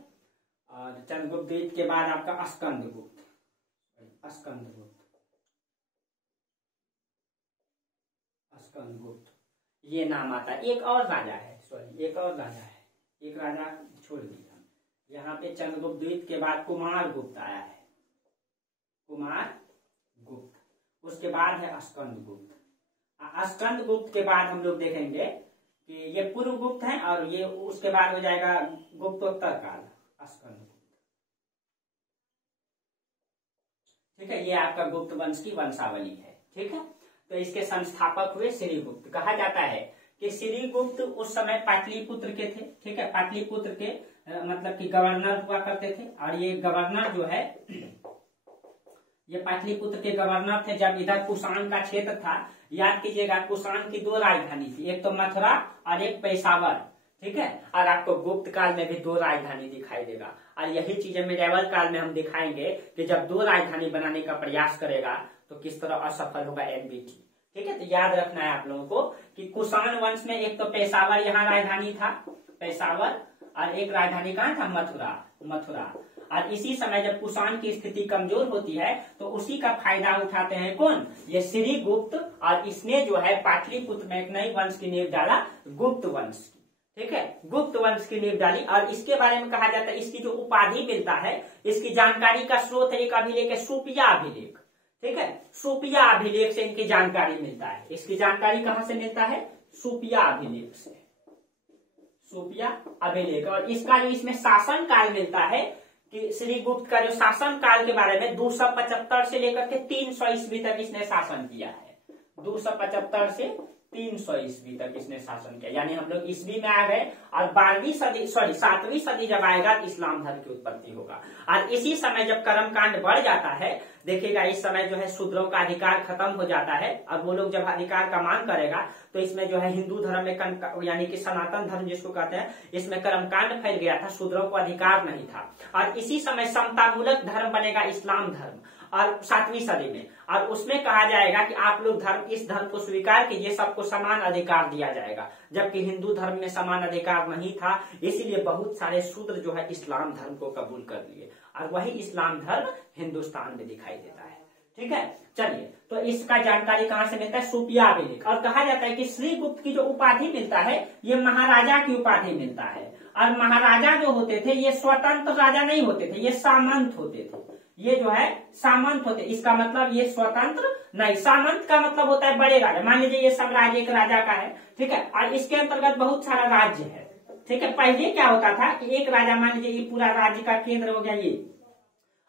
और चंद्रगुप्त द्वितीय के बाद आपका स्कंदगुप्त, स्कंदगुप्त, स्कंदगुप्त, ये नाम आता है। एक और राजा है, सॉरी एक और राजा है, एक राजा छोड़ दिया यहाँ पे। चंद्रगुप्त द्वितीय के बाद कुमारगुप्त आया है, कुमारगुप्त, उसके बाद है स्कंदगुप्त। स्कंदगुप्त के बाद हम लोग देखेंगे कि ये पूर्व गुप्त है, और ये उसके बाद हो जाएगा गुप्तोत्तर काल, स्कंदगुप्त, ठीक है। ये आपका गुप्त वंश की वंशावली है, ठीक है। तो इसके संस्थापक हुए श्रीगुप्त। कहा जाता है कि श्रीगुप्त उस समय पाटलिपुत्र के थे, ठीक है, पाटलिपुत्र के मतलब कि गवर्नर हुआ करते थे। और ये गवर्नर जो है, ये पाटलिपुत्र के गवर्नर थे जब इधर कुषाण का क्षेत्र था। याद कीजिएगा कुषाण की 2 राजधानी थी, एक तो मथुरा और एक पेशावर, ठीक है। और आपको गुप्त काल में भी 2 राजधानी दिखाई देगा। और यही चीजें मेवाल काल में हम दिखाएंगे कि जब 2 राजधानी बनाने का प्रयास करेगा तो किस तरह असफल होगा एनबीटी, ठीक है। तो याद रखना है आप लोगों को कि कुषाण वंश में एक तो पेशावर यहाँ राजधानी था, पेशावर, और एक राजधानी कहाँ था, मथुरा। और इसी समय जब कुषाण की स्थिति कमजोर होती है तो उसी का फायदा उठाते हैं कौन, ये श्रीगुप्त। और इसने जो है पाटलिपुत्र में एक नई वंश की नींव डाला, गुप्त वंश की, ठीक है, गुप्त वंश की नींव डाली। और इसके बारे में कहा जाता है, इसकी जो उपाधि मिलता है, इसकी जानकारी का स्रोत है एक अभिलेख है सुपिया अभिलेख, ठीक है। सुपिया अभिलेख से इनकी जानकारी मिलता है। इसकी जानकारी कहाँ से मिलता है, सुपिया अभिलेख से, सुपिया अभिलेख। और इसका जो इसमें शासन काल मिलता है कि श्रीगुप्त का जो शासन काल के बारे में 275 से लेकर के 300 ईस्वी तक इसने शासन किया है। 275 से 300 ईस्वी तक इसने शासन किया। यानी हम लोग ईस्वी में आ गए और 7वीं सदी जब आएगा तो इस्लाम धर्म की उत्पत्ति होगा। और इसी समय जब कर्मकांड बढ़ जाता है, देखिएगा इस समय जो है शूद्रों का अधिकार खत्म हो जाता है और वो लोग जब अधिकार का मांग करेगा तो इसमें जो है हिंदू धर्म में यानी कि सनातन धर्म जिसको कहते हैं, इसमें कर्मकांड फैल गया था, शूद्रों को अधिकार नहीं था। और इसी समय समतामूलक धर्म बनेगा इस्लाम धर्म और 7वीं सदी में, और उसमें कहा जाएगा कि आप लोग इस धर्म को स्वीकार कीजिए, सबको समान अधिकार दिया जाएगा, जबकि हिंदू धर्म में समान अधिकार नहीं था। इसीलिए बहुत सारे शूद्र जो है इस्लाम धर्म को कबूल कर लिए और वही इस्लाम धर्म हिंदुस्तान में दिखाई देता है। ठीक है, चलिए तो इसका जानकारी कहाँ से मिलता है? सुफिया अभिलेख। और कहा जाता है कि श्री गुप्त की जो उपाधि मिलता है ये महाराजा की उपाधि मिलता है। और महाराजा जो होते थे ये स्वतंत्र राजा नहीं होते थे, ये सामंत होते थे। ये जो है सामंत होते, इसका मतलब ये स्वतंत्र नहीं। सामंत का मतलब होता है बड़े राजा। मान लीजिए ये साम्राज्य एक राजा का है, ठीक है, और इसके अंतर्गत बहुत सारा राज्य है। ठीक है, पहले क्या होता था कि एक राजा, मान लीजिए ये पूरा राज्य का केंद्र हो गया ये,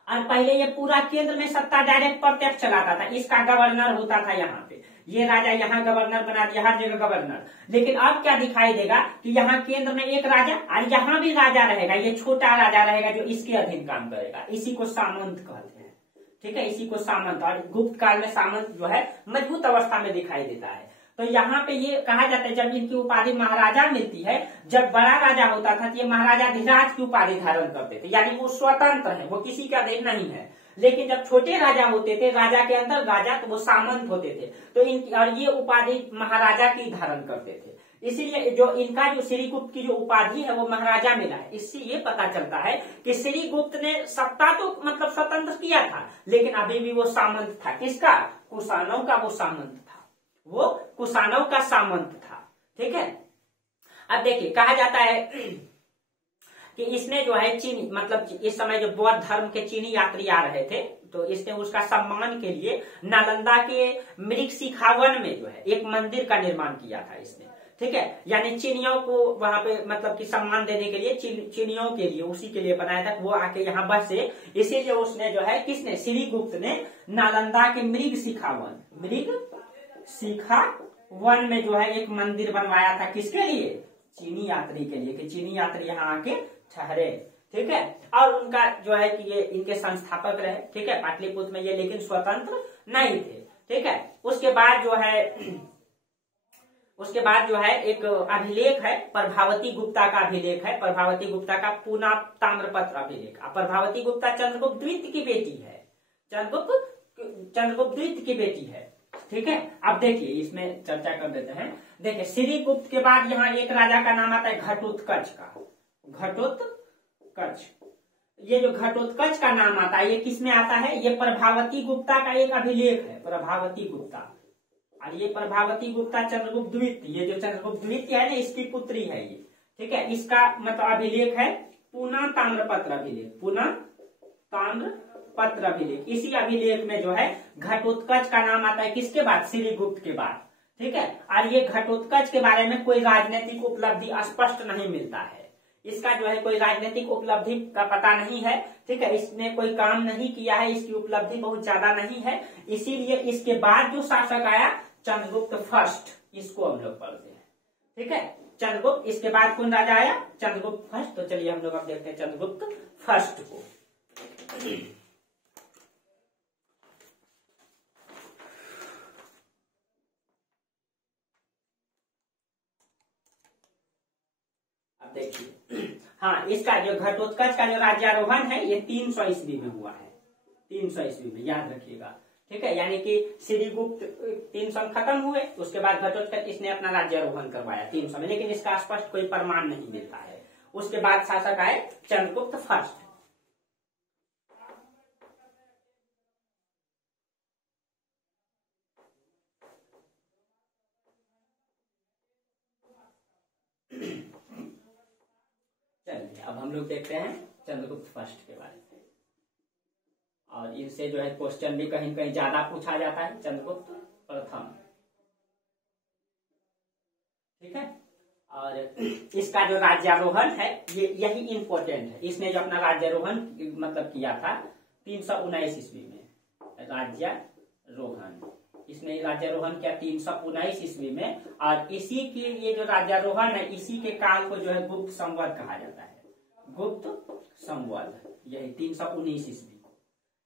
और पहले ये पूरा केंद्र में सत्ता डायरेक्ट प्रत्यक्ष चलाता था, इसका गवर्नर होता था यहाँ पे, ये राजा यहाँ गवर्नर बना दिया, हर जगह गवर्नर। लेकिन अब क्या दिखाई देगा कि यहाँ केंद्र में एक राजा और यहाँ भी राजा रहेगा, ये छोटा राजा रहेगा जो इसके अधीन काम करेगा। इसी को सामंत कहते हैं। ठीक है, इसी को सामंत। और गुप्त काल में सामंत जो है मजबूत अवस्था में दिखाई देता है। तो यहाँ पे ये कहा जाता है जब इनकी उपाधि महाराजा मिलती है, जब बड़ा राजा होता था तो ये महाराजा धीराज की उपाधि धारण करते थे, यानी वो स्वतंत्र है, वो किसी का अधीन नहीं है। लेकिन जब छोटे राजा होते थे, राजा के अंदर राजा, तो वो सामंत होते थे, तो इनकी और ये उपाधि महाराजा की धारण करते थे। इसीलिए जो इनका जो श्रीगुप्त की जो उपाधि है वो महाराजा मिला है। इससे ये पता चलता है कि श्रीगुप्त ने सत्ता तो मतलब स्वतंत्र किया था, लेकिन अभी भी वो सामंत था। किसका? कुषाणों का वो सामंत था, वो कुषाणों का सामंत था। ठीक है, अब देखिए कहा जाता है कि इसने जो है चीनी, मतलब इस समय जो बौद्ध धर्म के चीनी यात्री आ रहे थे, तो इसने उसका सम्मान के लिए नालंदा के मृगशिखा वन में जो है एक मंदिर का निर्माण किया था इसने। ठीक है, यानी चीनियों को वहां पे मतलब कि सम्मान देने के लिए, चीनियों के लिए, उसी के लिए बनाया था, वो आके यहाँ बसे। इसीलिए उसने जो है, किसने? श्रीगुप्त ने नालंदा के मृगशिखा वन में जो है एक मंदिर बनवाया था। किसके लिए? चीनी यात्री के लिए, कि चीनी यात्री यहाँ आके ठहरे। ठीक है, और उनका जो है कि ये इनके संस्थापक रहे। ठीक है, पाटलिपुत्र में ये, लेकिन स्वतंत्र नहीं थे। ठीक है, उसके बाद जो है एक अभिलेख है, प्रभावती गुप्ता का अभिलेख है, प्रभावती गुप्ता का पूना ताम्रपत्र अभिलेख। प्रभावती गुप्ता चंद्रगुप्त द्वितीय की बेटी है, चंद्रगुप्त द्वितीय की बेटी है। ठीक है, अब देखिए इसमें चर्चा कर देते हैं। देखिए श्रीगुप्त के बाद यहाँ एक राजा का नाम आता है घटोत्कच का। घटोत्कच, ये जो घटोत्कच का नाम आता है ये किसमें आता है? ये प्रभावती गुप्ता का एक अभिलेख है, प्रभावती गुप्ता। और ये प्रभावती गुप्ता चंद्रगुप्त द्वितीय, ये जो चंद्रगुप्त द्वितीय है ना, इसकी पुत्री है ये। ठीक है, इसका मतलब अभिलेख है पूना ताम्रपत्र अभिलेख, पूना ताम्रपत्र अभिलेख। इसी अभिलेख में जो है घटोत्कच का नाम आता है, किसके बाद? श्रीगुप्त के बाद। ठीक है, और ये घटोत्कच के बारे में कोई राजनीतिक उपलब्धि स्पष्ट नहीं मिलता है। इसका जो है कोई राजनीतिक उपलब्धि का पता नहीं है। ठीक है, इसने कोई काम नहीं किया है, इसकी उपलब्धि बहुत ज्यादा नहीं है। इसीलिए इसके बाद जो शासक आया चंद्रगुप्त फर्स्ट, इसको हम लोग पढ़ते हैं। ठीक है, चंद्रगुप्त, इसके बाद कौन राजा आया? चंद्रगुप्त फर्स्ट। तो चलिए हम लोग अब देखते हैं चंद्रगुप्त फर्स्ट को। देखिए, हाँ, इसका जो घटोत्कच का जो राज्यारोहण है ये 300 ईस्वी में हुआ है, 300 ईस्वी में, याद रखिएगा। ठीक है, यानी कि श्रीगुप्त 300 खत्म हुए, उसके बाद घटोत्कच इसने अपना राज्यारोहण करवाया 300 में, लेकिन इसका स्पष्ट कोई प्रमाण नहीं मिलता है। उसके बाद शासक आए चंद्रगुप्त फर्स्ट। चलिए अब हम लोग देखते हैं चंद्रगुप्त फर्स्ट के बारे में, और इनसे जो है क्वेश्चन भी कहीं कहीं ज्यादा पूछा जाता है। चंद्रगुप्त प्रथम, ठीक है, और इसका जो राज्यारोहण है ये यही इंपॉर्टेंट है। इसने जो अपना राज्यारोहण मतलब किया था 319 ईस्वी में, राज्यारोहण। इसने राज्यारोहण किया 319 ईस्वी में, और इसी की ये जो राज्यारोहण है इसी के काल को जो है गुप्त संवत कहा जाता है, गुप्त संवत, यही 319 ईस्वी,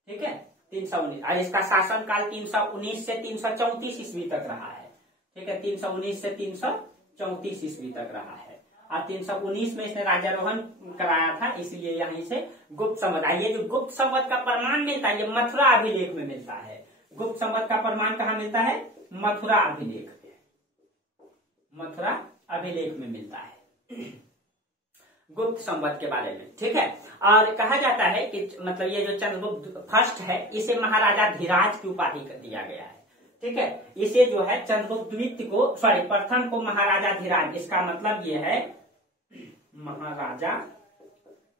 ठीक है 319। और इसका शासन काल 319 से 334 ईस्वी तक रहा है, ठीक है 319 से 334 ईस्वी तक रहा है। और 319 में इसने राज्यारोहण कराया था, इसलिए यहीं से गुप्त संवत। ये जो गुप्त संवत का प्रमाण मिलता है ये मथुरा अभिलेख में मिलता है। गुप्त संवत का प्रमाण कहाँ मिलता है? मथुरा अभिलेख, मथुरा अभिलेख में मिलता है गुप्त संवत के बारे में, ठीक है। और कहा जाता है कि मतलब ये जो चंद्रगुप्त फर्स्ट है इसे महाराजा धीराज की उपाधि दिया गया है, ठीक है। इसे जो है चंद्रगुप्त द्वितीय को प्रथम को महाराजा धीराज, इसका मतलब ये है महाराजा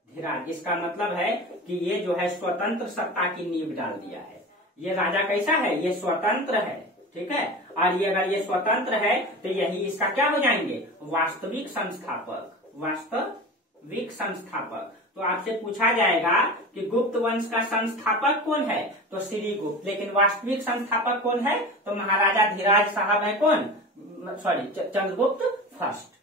धीराज, इसका मतलब है कि ये जो है स्वतंत्र सत्ता की नींव डाल दिया है। ये राजा कैसा है? ये स्वतंत्र है, ठीक है। और ये अगर ये स्वतंत्र है तो यही इसका क्या हो जाएंगे? वास्तविक संस्थापक, वास्तविक संस्थापक। तो आपसे पूछा जाएगा कि गुप्त वंश का संस्थापक कौन है? तो श्रीगुप्त। लेकिन वास्तविक संस्थापक कौन है? तो महाराजा धीराज साहब है। कौन? चंद्रगुप्त फर्स्ट।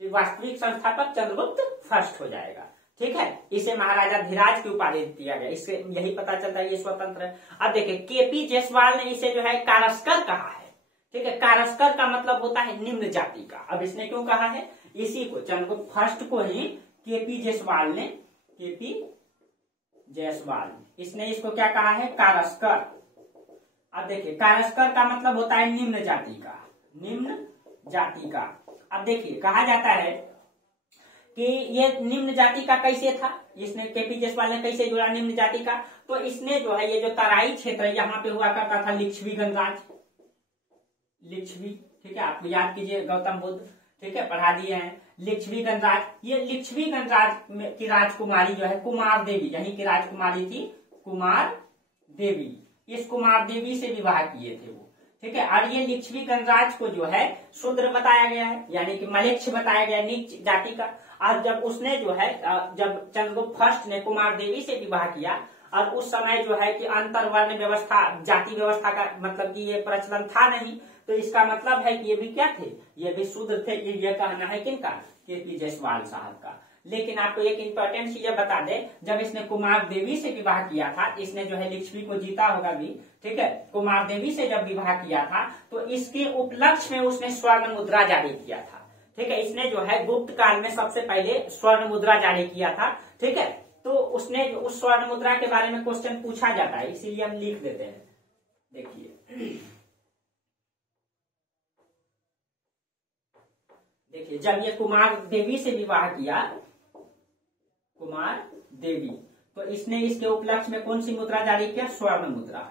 वास्तविक संस्थापक चंद्रगुप्त फर्स्ट हो जाएगा, ठीक है। इसे महाराजा धीराज की उपाधि दिया गया, इससे यही पता चलता है ये स्वतंत्र है। अब देखिए केपी जायसवाल ने इसे जो है कारस्कर कहा है, ठीक है। कारस्कर का मतलब होता है निम्न जाति का। अब इसने क्यों कहा है? इसी को चंद्रगुप्त फर्स्ट को ही केपी जायसवाल ने, केपी जायसवाल इसने इसको क्या कहा है? कारस्कर। अब देखिए कारस्कर का मतलब होता है निम्न जाति का, निम्न जाति का। अब देखिए कहा जाता है कि ये निम्न जाति का कैसे था, इसने केपी जायसवाल ने कैसे जोड़ा निम्न जाति का? तो इसने जो है ये जो तराई क्षेत्र यहाँ पे हुआ करता था लिच्छवी गणराज, लिच्छवी, ठीक है। आप याद कीजिए गौतम बुद्ध, ठीक है, पढ़ा दिए हैं। लिच्छवी गणराज, ये लिच्छवी गणराज की राजकुमारी जो है कुमार देवी, यहीं की राजकुमारी थी कुमार देवी। इस कुमार देवी से विवाह किए थे वो, ठीक है। और ये लिच्छवी गणराज को जो है शूद्र बताया गया है, यानी कि मलेच्छ बताया गया, नीच जाति का। और जब उसने जो है जब चंद्रगुप्त फर्स्ट ने कुमार देवी से विवाह किया, और उस समय जो है कि अंतरवर्ण व्यवस्था, जाति व्यवस्था का मतलब कि ये प्रचलन था नहीं, तो इसका मतलब है कि ये भी क्या थे? ये भी शूद्र थे। ये कहना है किनका? केपी जायसवाल साहब का। लेकिन आपको एक इंपॉर्टेंट चीज बता दे, जब इसने कुमार देवी से विवाह किया था, इसने जो है लिच्छवी को जीता होगा भी, ठीक है। कुमार देवी से जब विवाह किया था तो इसके उपलक्ष्य में उसने स्वर्ण मुद्रा जारी किया था, ठीक है। इसने जो है गुप्त काल में सबसे पहले स्वर्ण मुद्रा जारी किया था, ठीक है। तो उसने उस स्वर्ण मुद्रा के बारे में क्वेश्चन पूछा जाता है, इसीलिए हम लिख देते हैं। देखिए देखिए जब ये कुमार देवी से विवाह किया, कुमार देवी, तो इसने इसके उपलक्ष्य में कौन सी मुद्रा जारी किया? स्वर्ण मुद्रा,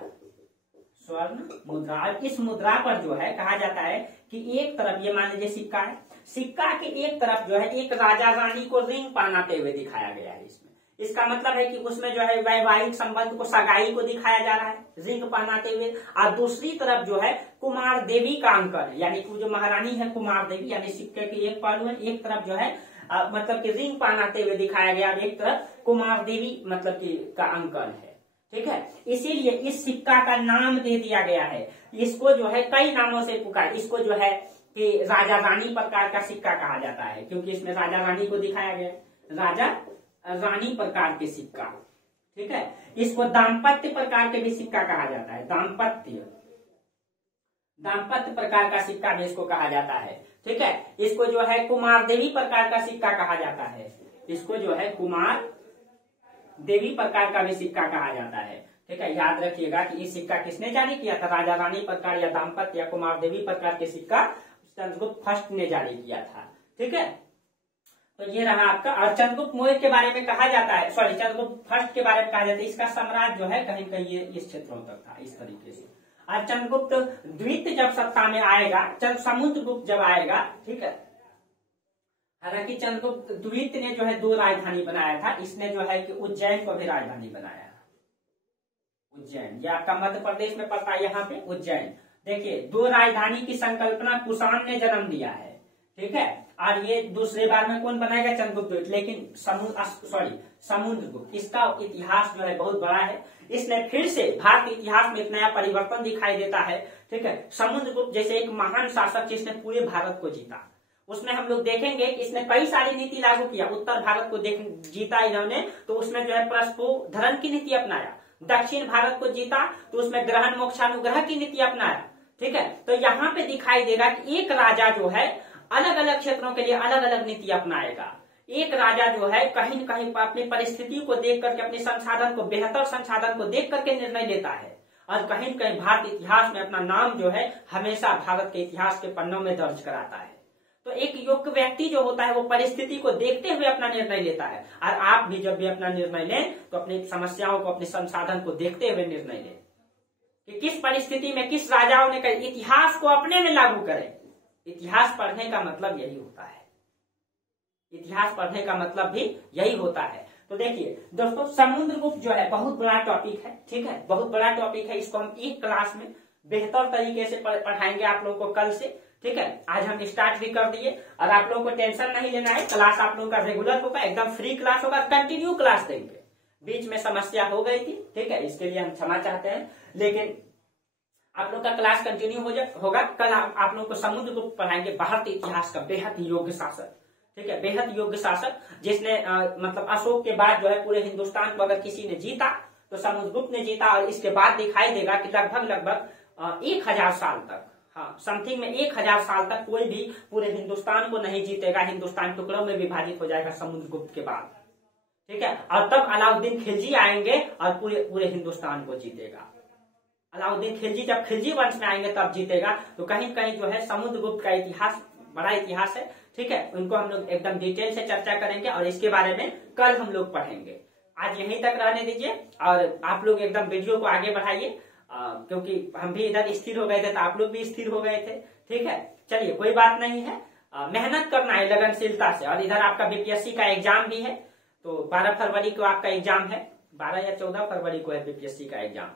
स्वर्ण मुद्रा। और इस मुद्रा पर जो है कहा जाता है कि एक तरफ ये मान लीजिए सिक्का है, सिक्का के एक तरफ जो है एक राजा रानी को रिंग पहनाते हुए दिखाया गया है। इसमें इसका मतलब है कि उसमें जो है वैवाहिक संबंध को, सगाई को दिखाया जा रहा है रिंग पहनाते हुए। और दूसरी तरफ जो है कुमार देवी का अंकन, यानी कि जो महारानी है कुमार देवी, यानी सिक्के के एक पहलू है, एक तरफ जो है मतलब कि रिंग पहनाते हुए दिखाया गया, एक तरफ कुमार देवी मतलब कि का अंकन है, ठीक है। इसीलिए इस सिक्का का नाम दे दिया गया है। इसको जो है कई नामों से पुकार, इसको जो है कि राजा रानी प्रकार का सिक्का कहा जाता है, क्योंकि इसमें राजा रानी को दिखाया गया, राजा रानी प्रकार के सिक्का, ठीक है। इसको दाम्पत्य प्रकार के भी सिक्का कहा जाता है, दाम्पत्य प्रकार का सिक्का भी इसको कहा जाता है, ठीक है। इसको जो है कुमार देवी प्रकार का सिक्का कहा जाता है, इसको जो है कुमार देवी प्रकार का भी सिक्का कहा जाता है, ठीक है। याद रखिएगा कि ये सिक्का किसने जारी किया था? राजा रानी प्रकार या दाम्पत्य या कुमार देवी प्रकार के सिक्का चंद्रगुप्त फर्स्ट ने जारी किया था, ठीक है। तो ये रहा आपका। और चंद्रगुप्त मौर्य के बारे में कहा जाता है, सॉरी चंद्रगुप्त फर्स्ट के बारे में कहा जाता है, इसका साम्राज्य जो है कहीं कहीं ये इस क्षेत्रों तक था, इस तरीके से। और चंद्रगुप्त द्वितीय जब सत्ता में आएगा, समुद्रगुप्त जब आएगा, ठीक है। हालांकि चंद्रगुप्त द्वितीय ने जो है 2 राजधानी बनाया था, इसने जो है कि उज्जैन को भी राजधानी बनाया। उज्जैन ये आपका मध्य प्रदेश में पड़ता है, यहाँ पे उज्जैन। देखिए 2 राजधानी की संकल्पना कुषाण ने जन्म दिया है, ठीक है। और ये दूसरे बार में कौन बनाएगा? चंद्रगुप्त। लेकिन समुद्रगुप्त, इसका इतिहास जो है बहुत बड़ा है। इसने फिर से भारत के इतिहास में एक नया परिवर्तन दिखाई देता है। ठीक है, समुद्रगुप्त जैसे एक महान शासक जिसने पूरे भारत को जीता, उसमें हम लोग देखेंगे कि इसने कई सारी नीति लागू किया। उत्तर भारत को जीता इन्होंने, तो उसमें जो है प्रस्फोधरण की नीति अपनाया। दक्षिण भारत को जीता तो उसमें ग्रहण मोक्षानुग्रह की नीति अपनाया। ठीक है, तो यहाँ पे दिखाई देगा कि एक राजा जो है अलग अलग क्षेत्रों के लिए अलग अलग नीति अपनाएगा। एक राजा जो है कहीं न कहीं अपनी परिस्थिति को देख करके, अपने संसाधन को, बेहतर संसाधन को देख करके निर्णय लेता है, और कहीं न कहीं भारत इतिहास में अपना नाम जो है हमेशा भारत के इतिहास के पन्नों में दर्ज कराता है। तो एक योग्य व्यक्ति जो होता है वो परिस्थिति को देखते हुए अपना निर्णय लेता है, और आप भी जब भी अपना निर्णय लें तो अपनी समस्याओं को, अपने संसाधन को देखते हुए निर्णय लें कि किस परिस्थिति में किस राजाओं ने कहा, इतिहास को अपने में लागू करें। इतिहास पढ़ने का मतलब यही होता है। इतिहास पढ़ने का मतलब भी यही होता है। तो देखिए दोस्तों, समुद्रगुप्त जो है बहुत बड़ा टॉपिक है। ठीक है, बहुत बड़ा टॉपिक है। इसको हम एक क्लास में बेहतर तरीके से पढ़ाएंगे आप लोगों को कल से। ठीक है, आज हम स्टार्ट भी कर दिए, और आप लोगों को टेंशन नहीं लेना है। क्लास आप लोगों का रेगुलर होगा, एकदम फ्री क्लास होगा, कंटिन्यू क्लास देंगे। बीच में समस्या हो गई थी, ठीक है, इसके लिए हम क्षमा चाहते हैं, लेकिन आप लोग का क्लास कंटिन्यू होगा। कल आप लोगों को समुद्रगुप्त पढ़ाएंगे, भारतीय इतिहास का बेहद योग्य शासक। ठीक है, बेहद योग्य शासक जिसने मतलब अशोक के बाद जो है पूरे हिंदुस्तान को अगर किसी ने जीता तो समुद्रगुप्त ने जीता। और इसके बाद दिखाई देगा कि लगभग 1000 साल तक, हाँ समथिंग में 1000 साल तक कोई भी पूरे हिंदुस्तान को नहीं जीतेगा। हिंदुस्तान टुकड़ों में विभाजित हो जाएगा समुद्रगुप्त के बाद। ठीक है, और तब अलाउद्दीन खिलजी आएंगे और पूरे हिंदुस्तान को जीतेगा। अलाउद्दीन खिलजी जब खिलजी वंश में आएंगे तब जीतेगा। तो कहीं कहीं जो है समुद्रगुप्त का इतिहास बड़ा इतिहास है। ठीक है, उनको हम लोग एकदम डिटेल से चर्चा करेंगे, और इसके बारे में कल हम लोग पढ़ेंगे। आज यहीं तक रहने दीजिए, और आप लोग एकदम वीडियो को आगे बढ़ाइए, क्योंकि हम भी इधर स्थिर हो गए थे तो आप लोग भी स्थिर हो गए थे। ठीक है, चलिए कोई बात नहीं है, मेहनत करना है लगनशीलता से। और इधर आपका बीपीएससी का एग्जाम भी है, तो 12 फरवरी को आपका एग्जाम है, 12 या 14 फरवरी को है बीपीएससी का एग्जाम।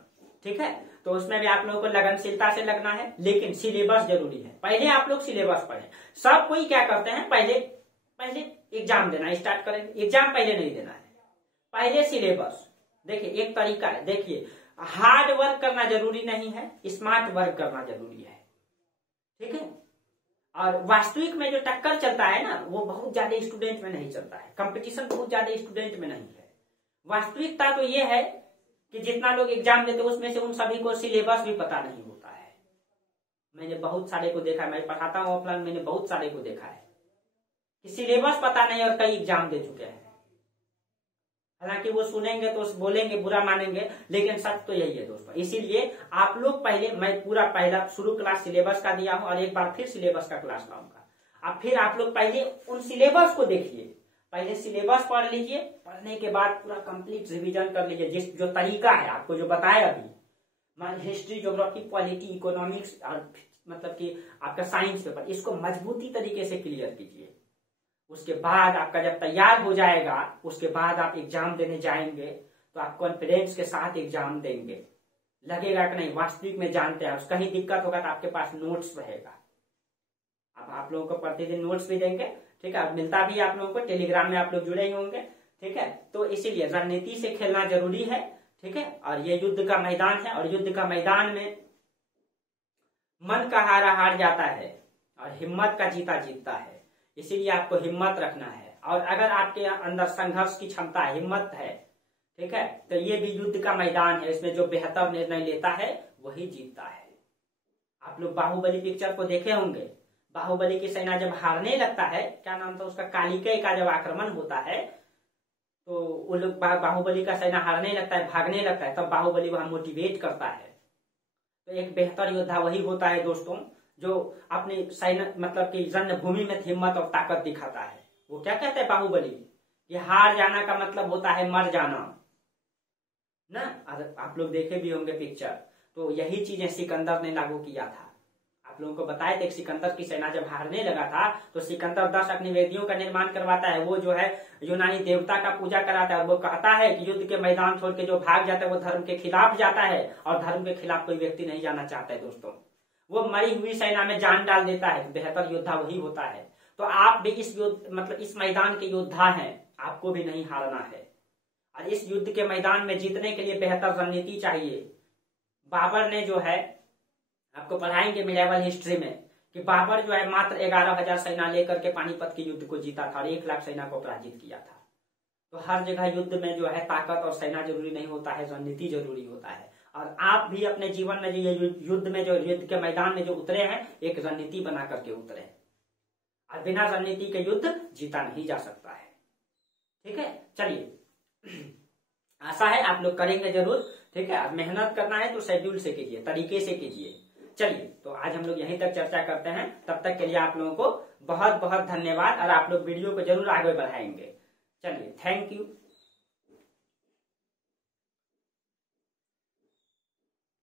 ठीक है, तो उसमें भी आप लोगों को लगनशीलता से लगना है, लेकिन सिलेबस जरूरी है। पहले आप लोग सिलेबस पढ़ें। सब कोई क्या करते हैं, पहले एग्जाम देना स्टार्ट करेंगे। एग्जाम पहले नहीं देना है, पहले सिलेबस। देखिए एक तरीका है, देखिए हार्ड वर्क करना जरूरी नहीं है, स्मार्ट वर्क करना जरूरी है। ठीक है, और वास्तविक में जो टक्कर चलता है ना, वो बहुत ज्यादा स्टूडेंट में नहीं चलता है। कंपटीशन बहुत ज्यादा स्टूडेंट में नहीं है। वास्तविकता तो ये है कि जितना लोग एग्जाम देते उसमें से उन सभी को सिलेबस भी पता नहीं होता है। मैंने बहुत सारे को देखा, मैं पढ़ाता हूँ ऑफलाइन, मैंने बहुत सारे को देखा है कि सिलेबस पता नहीं और कई एग्जाम दे चुके हैं। हालांकि वो सुनेंगे तो बोलेंगे, बुरा मानेंगे, लेकिन सच तो यही है दोस्तों। इसीलिए आप लोग पहले, मैं पूरा पहला शुरू क्लास सिलेबस का दिया हूं, और एक बार फिर सिलेबस का क्लास लाऊंगा। अब फिर आप लोग पहले उन सिलेबस को देखिए, पहले सिलेबस पढ़ लीजिए, पढ़ने के बाद पूरा कंप्लीट रिवीजन कर लीजिए। जिस जो तरीका है आपको जो बताया अभी, मान हिस्ट्री, ज्योग्राफी, पॉलिटी, इकोनॉमिक्स, और मतलब कि आपका साइंस पेपर, इसको मजबूती तरीके से क्लियर कीजिए। उसके बाद आपका जब तैयार हो जाएगा, उसके बाद आप एग्जाम देने जाएंगे तो आप कॉन्फिडेंस के साथ एग्जाम देंगे। लगेगा कि नहीं वास्तविक में जानते हैं। कहीं दिक्कत होगा तो आपके पास नोट्स रहेगा। अब आप लोगों को प्रतिदिन नोट्स भी देंगे। ठीक है, मिलता भी आप लोगों को, टेलीग्राम में आप लोग जुड़े ही होंगे। ठीक है, तो इसीलिए रणनीति से खेलना जरूरी है। ठीक है, और ये युद्ध का मैदान है, और युद्ध का मैदान में मन का हारा हार जाता है और हिम्मत का जीता जीतता है। इसीलिए आपको हिम्मत रखना है, और अगर आपके अंदर संघर्ष की क्षमता, हिम्मत है, ठीक है, तो ये भी युद्ध का मैदान है। इसमें जो बेहतर निर्णय लेता है वही जीतता है। आप लोग बाहुबली पिक्चर को देखे होंगे। बाहुबली की सेना जब हारने लगता है, क्या नाम था उसका, कालिकेय का जब आक्रमण होता है, तो वो लोग बाहुबली का सेना हारने लगता है, भागने लगता है, तब बाहुबली वहां मोटिवेट करता है। तो एक बेहतर योद्धा वही होता है दोस्तों, जो अपनी सैन्य मतलब कि रणभूमि में हिम्मत और ताकत दिखाता है। वो क्या कहते हैं बाहुबली, कि हार जाना का मतलब होता है मर जाना ना। आप लोग देखे भी होंगे पिक्चर। तो यही चीजें सिकंदर ने लागू किया था। आप लोगों को बताया था, सिकंदर की सेना जब हारने लगा था तो सिकंदर 10 अग्निवेदियों का निर्माण करवाता है। वो जो है यूनानी देवता का पूजा कराता है, और वो कहता है कि युद्ध के मैदान छोड़ के जो भाग जाता है वो धर्म के खिलाफ जाता है, और धर्म के खिलाफ कोई व्यक्ति नहीं जाना चाहता है दोस्तों। वो मरी हुई सेना में जान डाल देता है। बेहतर योद्धा वही होता है। तो आप भी इस युद्ध मतलब इस मैदान के योद्धा हैं, आपको भी नहीं हारना है। और इस युद्ध के मैदान में जीतने के लिए बेहतर रणनीति चाहिए। बाबर ने जो है, आपको पढ़ाएंगे मिडिवल हिस्ट्री में, कि बाबर जो है मात्र 11,000 सेना लेकर के पानीपत के युद्ध को जीता था और 1 लाख सेना को पराजित किया था। तो हर जगह युद्ध में जो है ताकत और सेना जरूरी नहीं होता है, रणनीति जरूरी होता है। और आप भी अपने जीवन में जो ये युद्ध में जो युद्ध के मैदान में जो उतरे हैं, एक रणनीति बना करके उतरे हैं। और बिना रणनीति के युद्ध जीता नहीं जा सकता है। ठीक है, चलिए, आशा है आप लोग करेंगे जरूर। ठीक है, अब मेहनत करना है तो शेड्यूल से कीजिए, तरीके से कीजिए। चलिए, तो आज हम लोग यहीं तक चर्चा करते हैं। तब तक के लिए आप लोगों को बहुत बहुत धन्यवाद, और आप लोग वीडियो को जरूर आगे बढ़ाएंगे। चलिए, थैंक यू।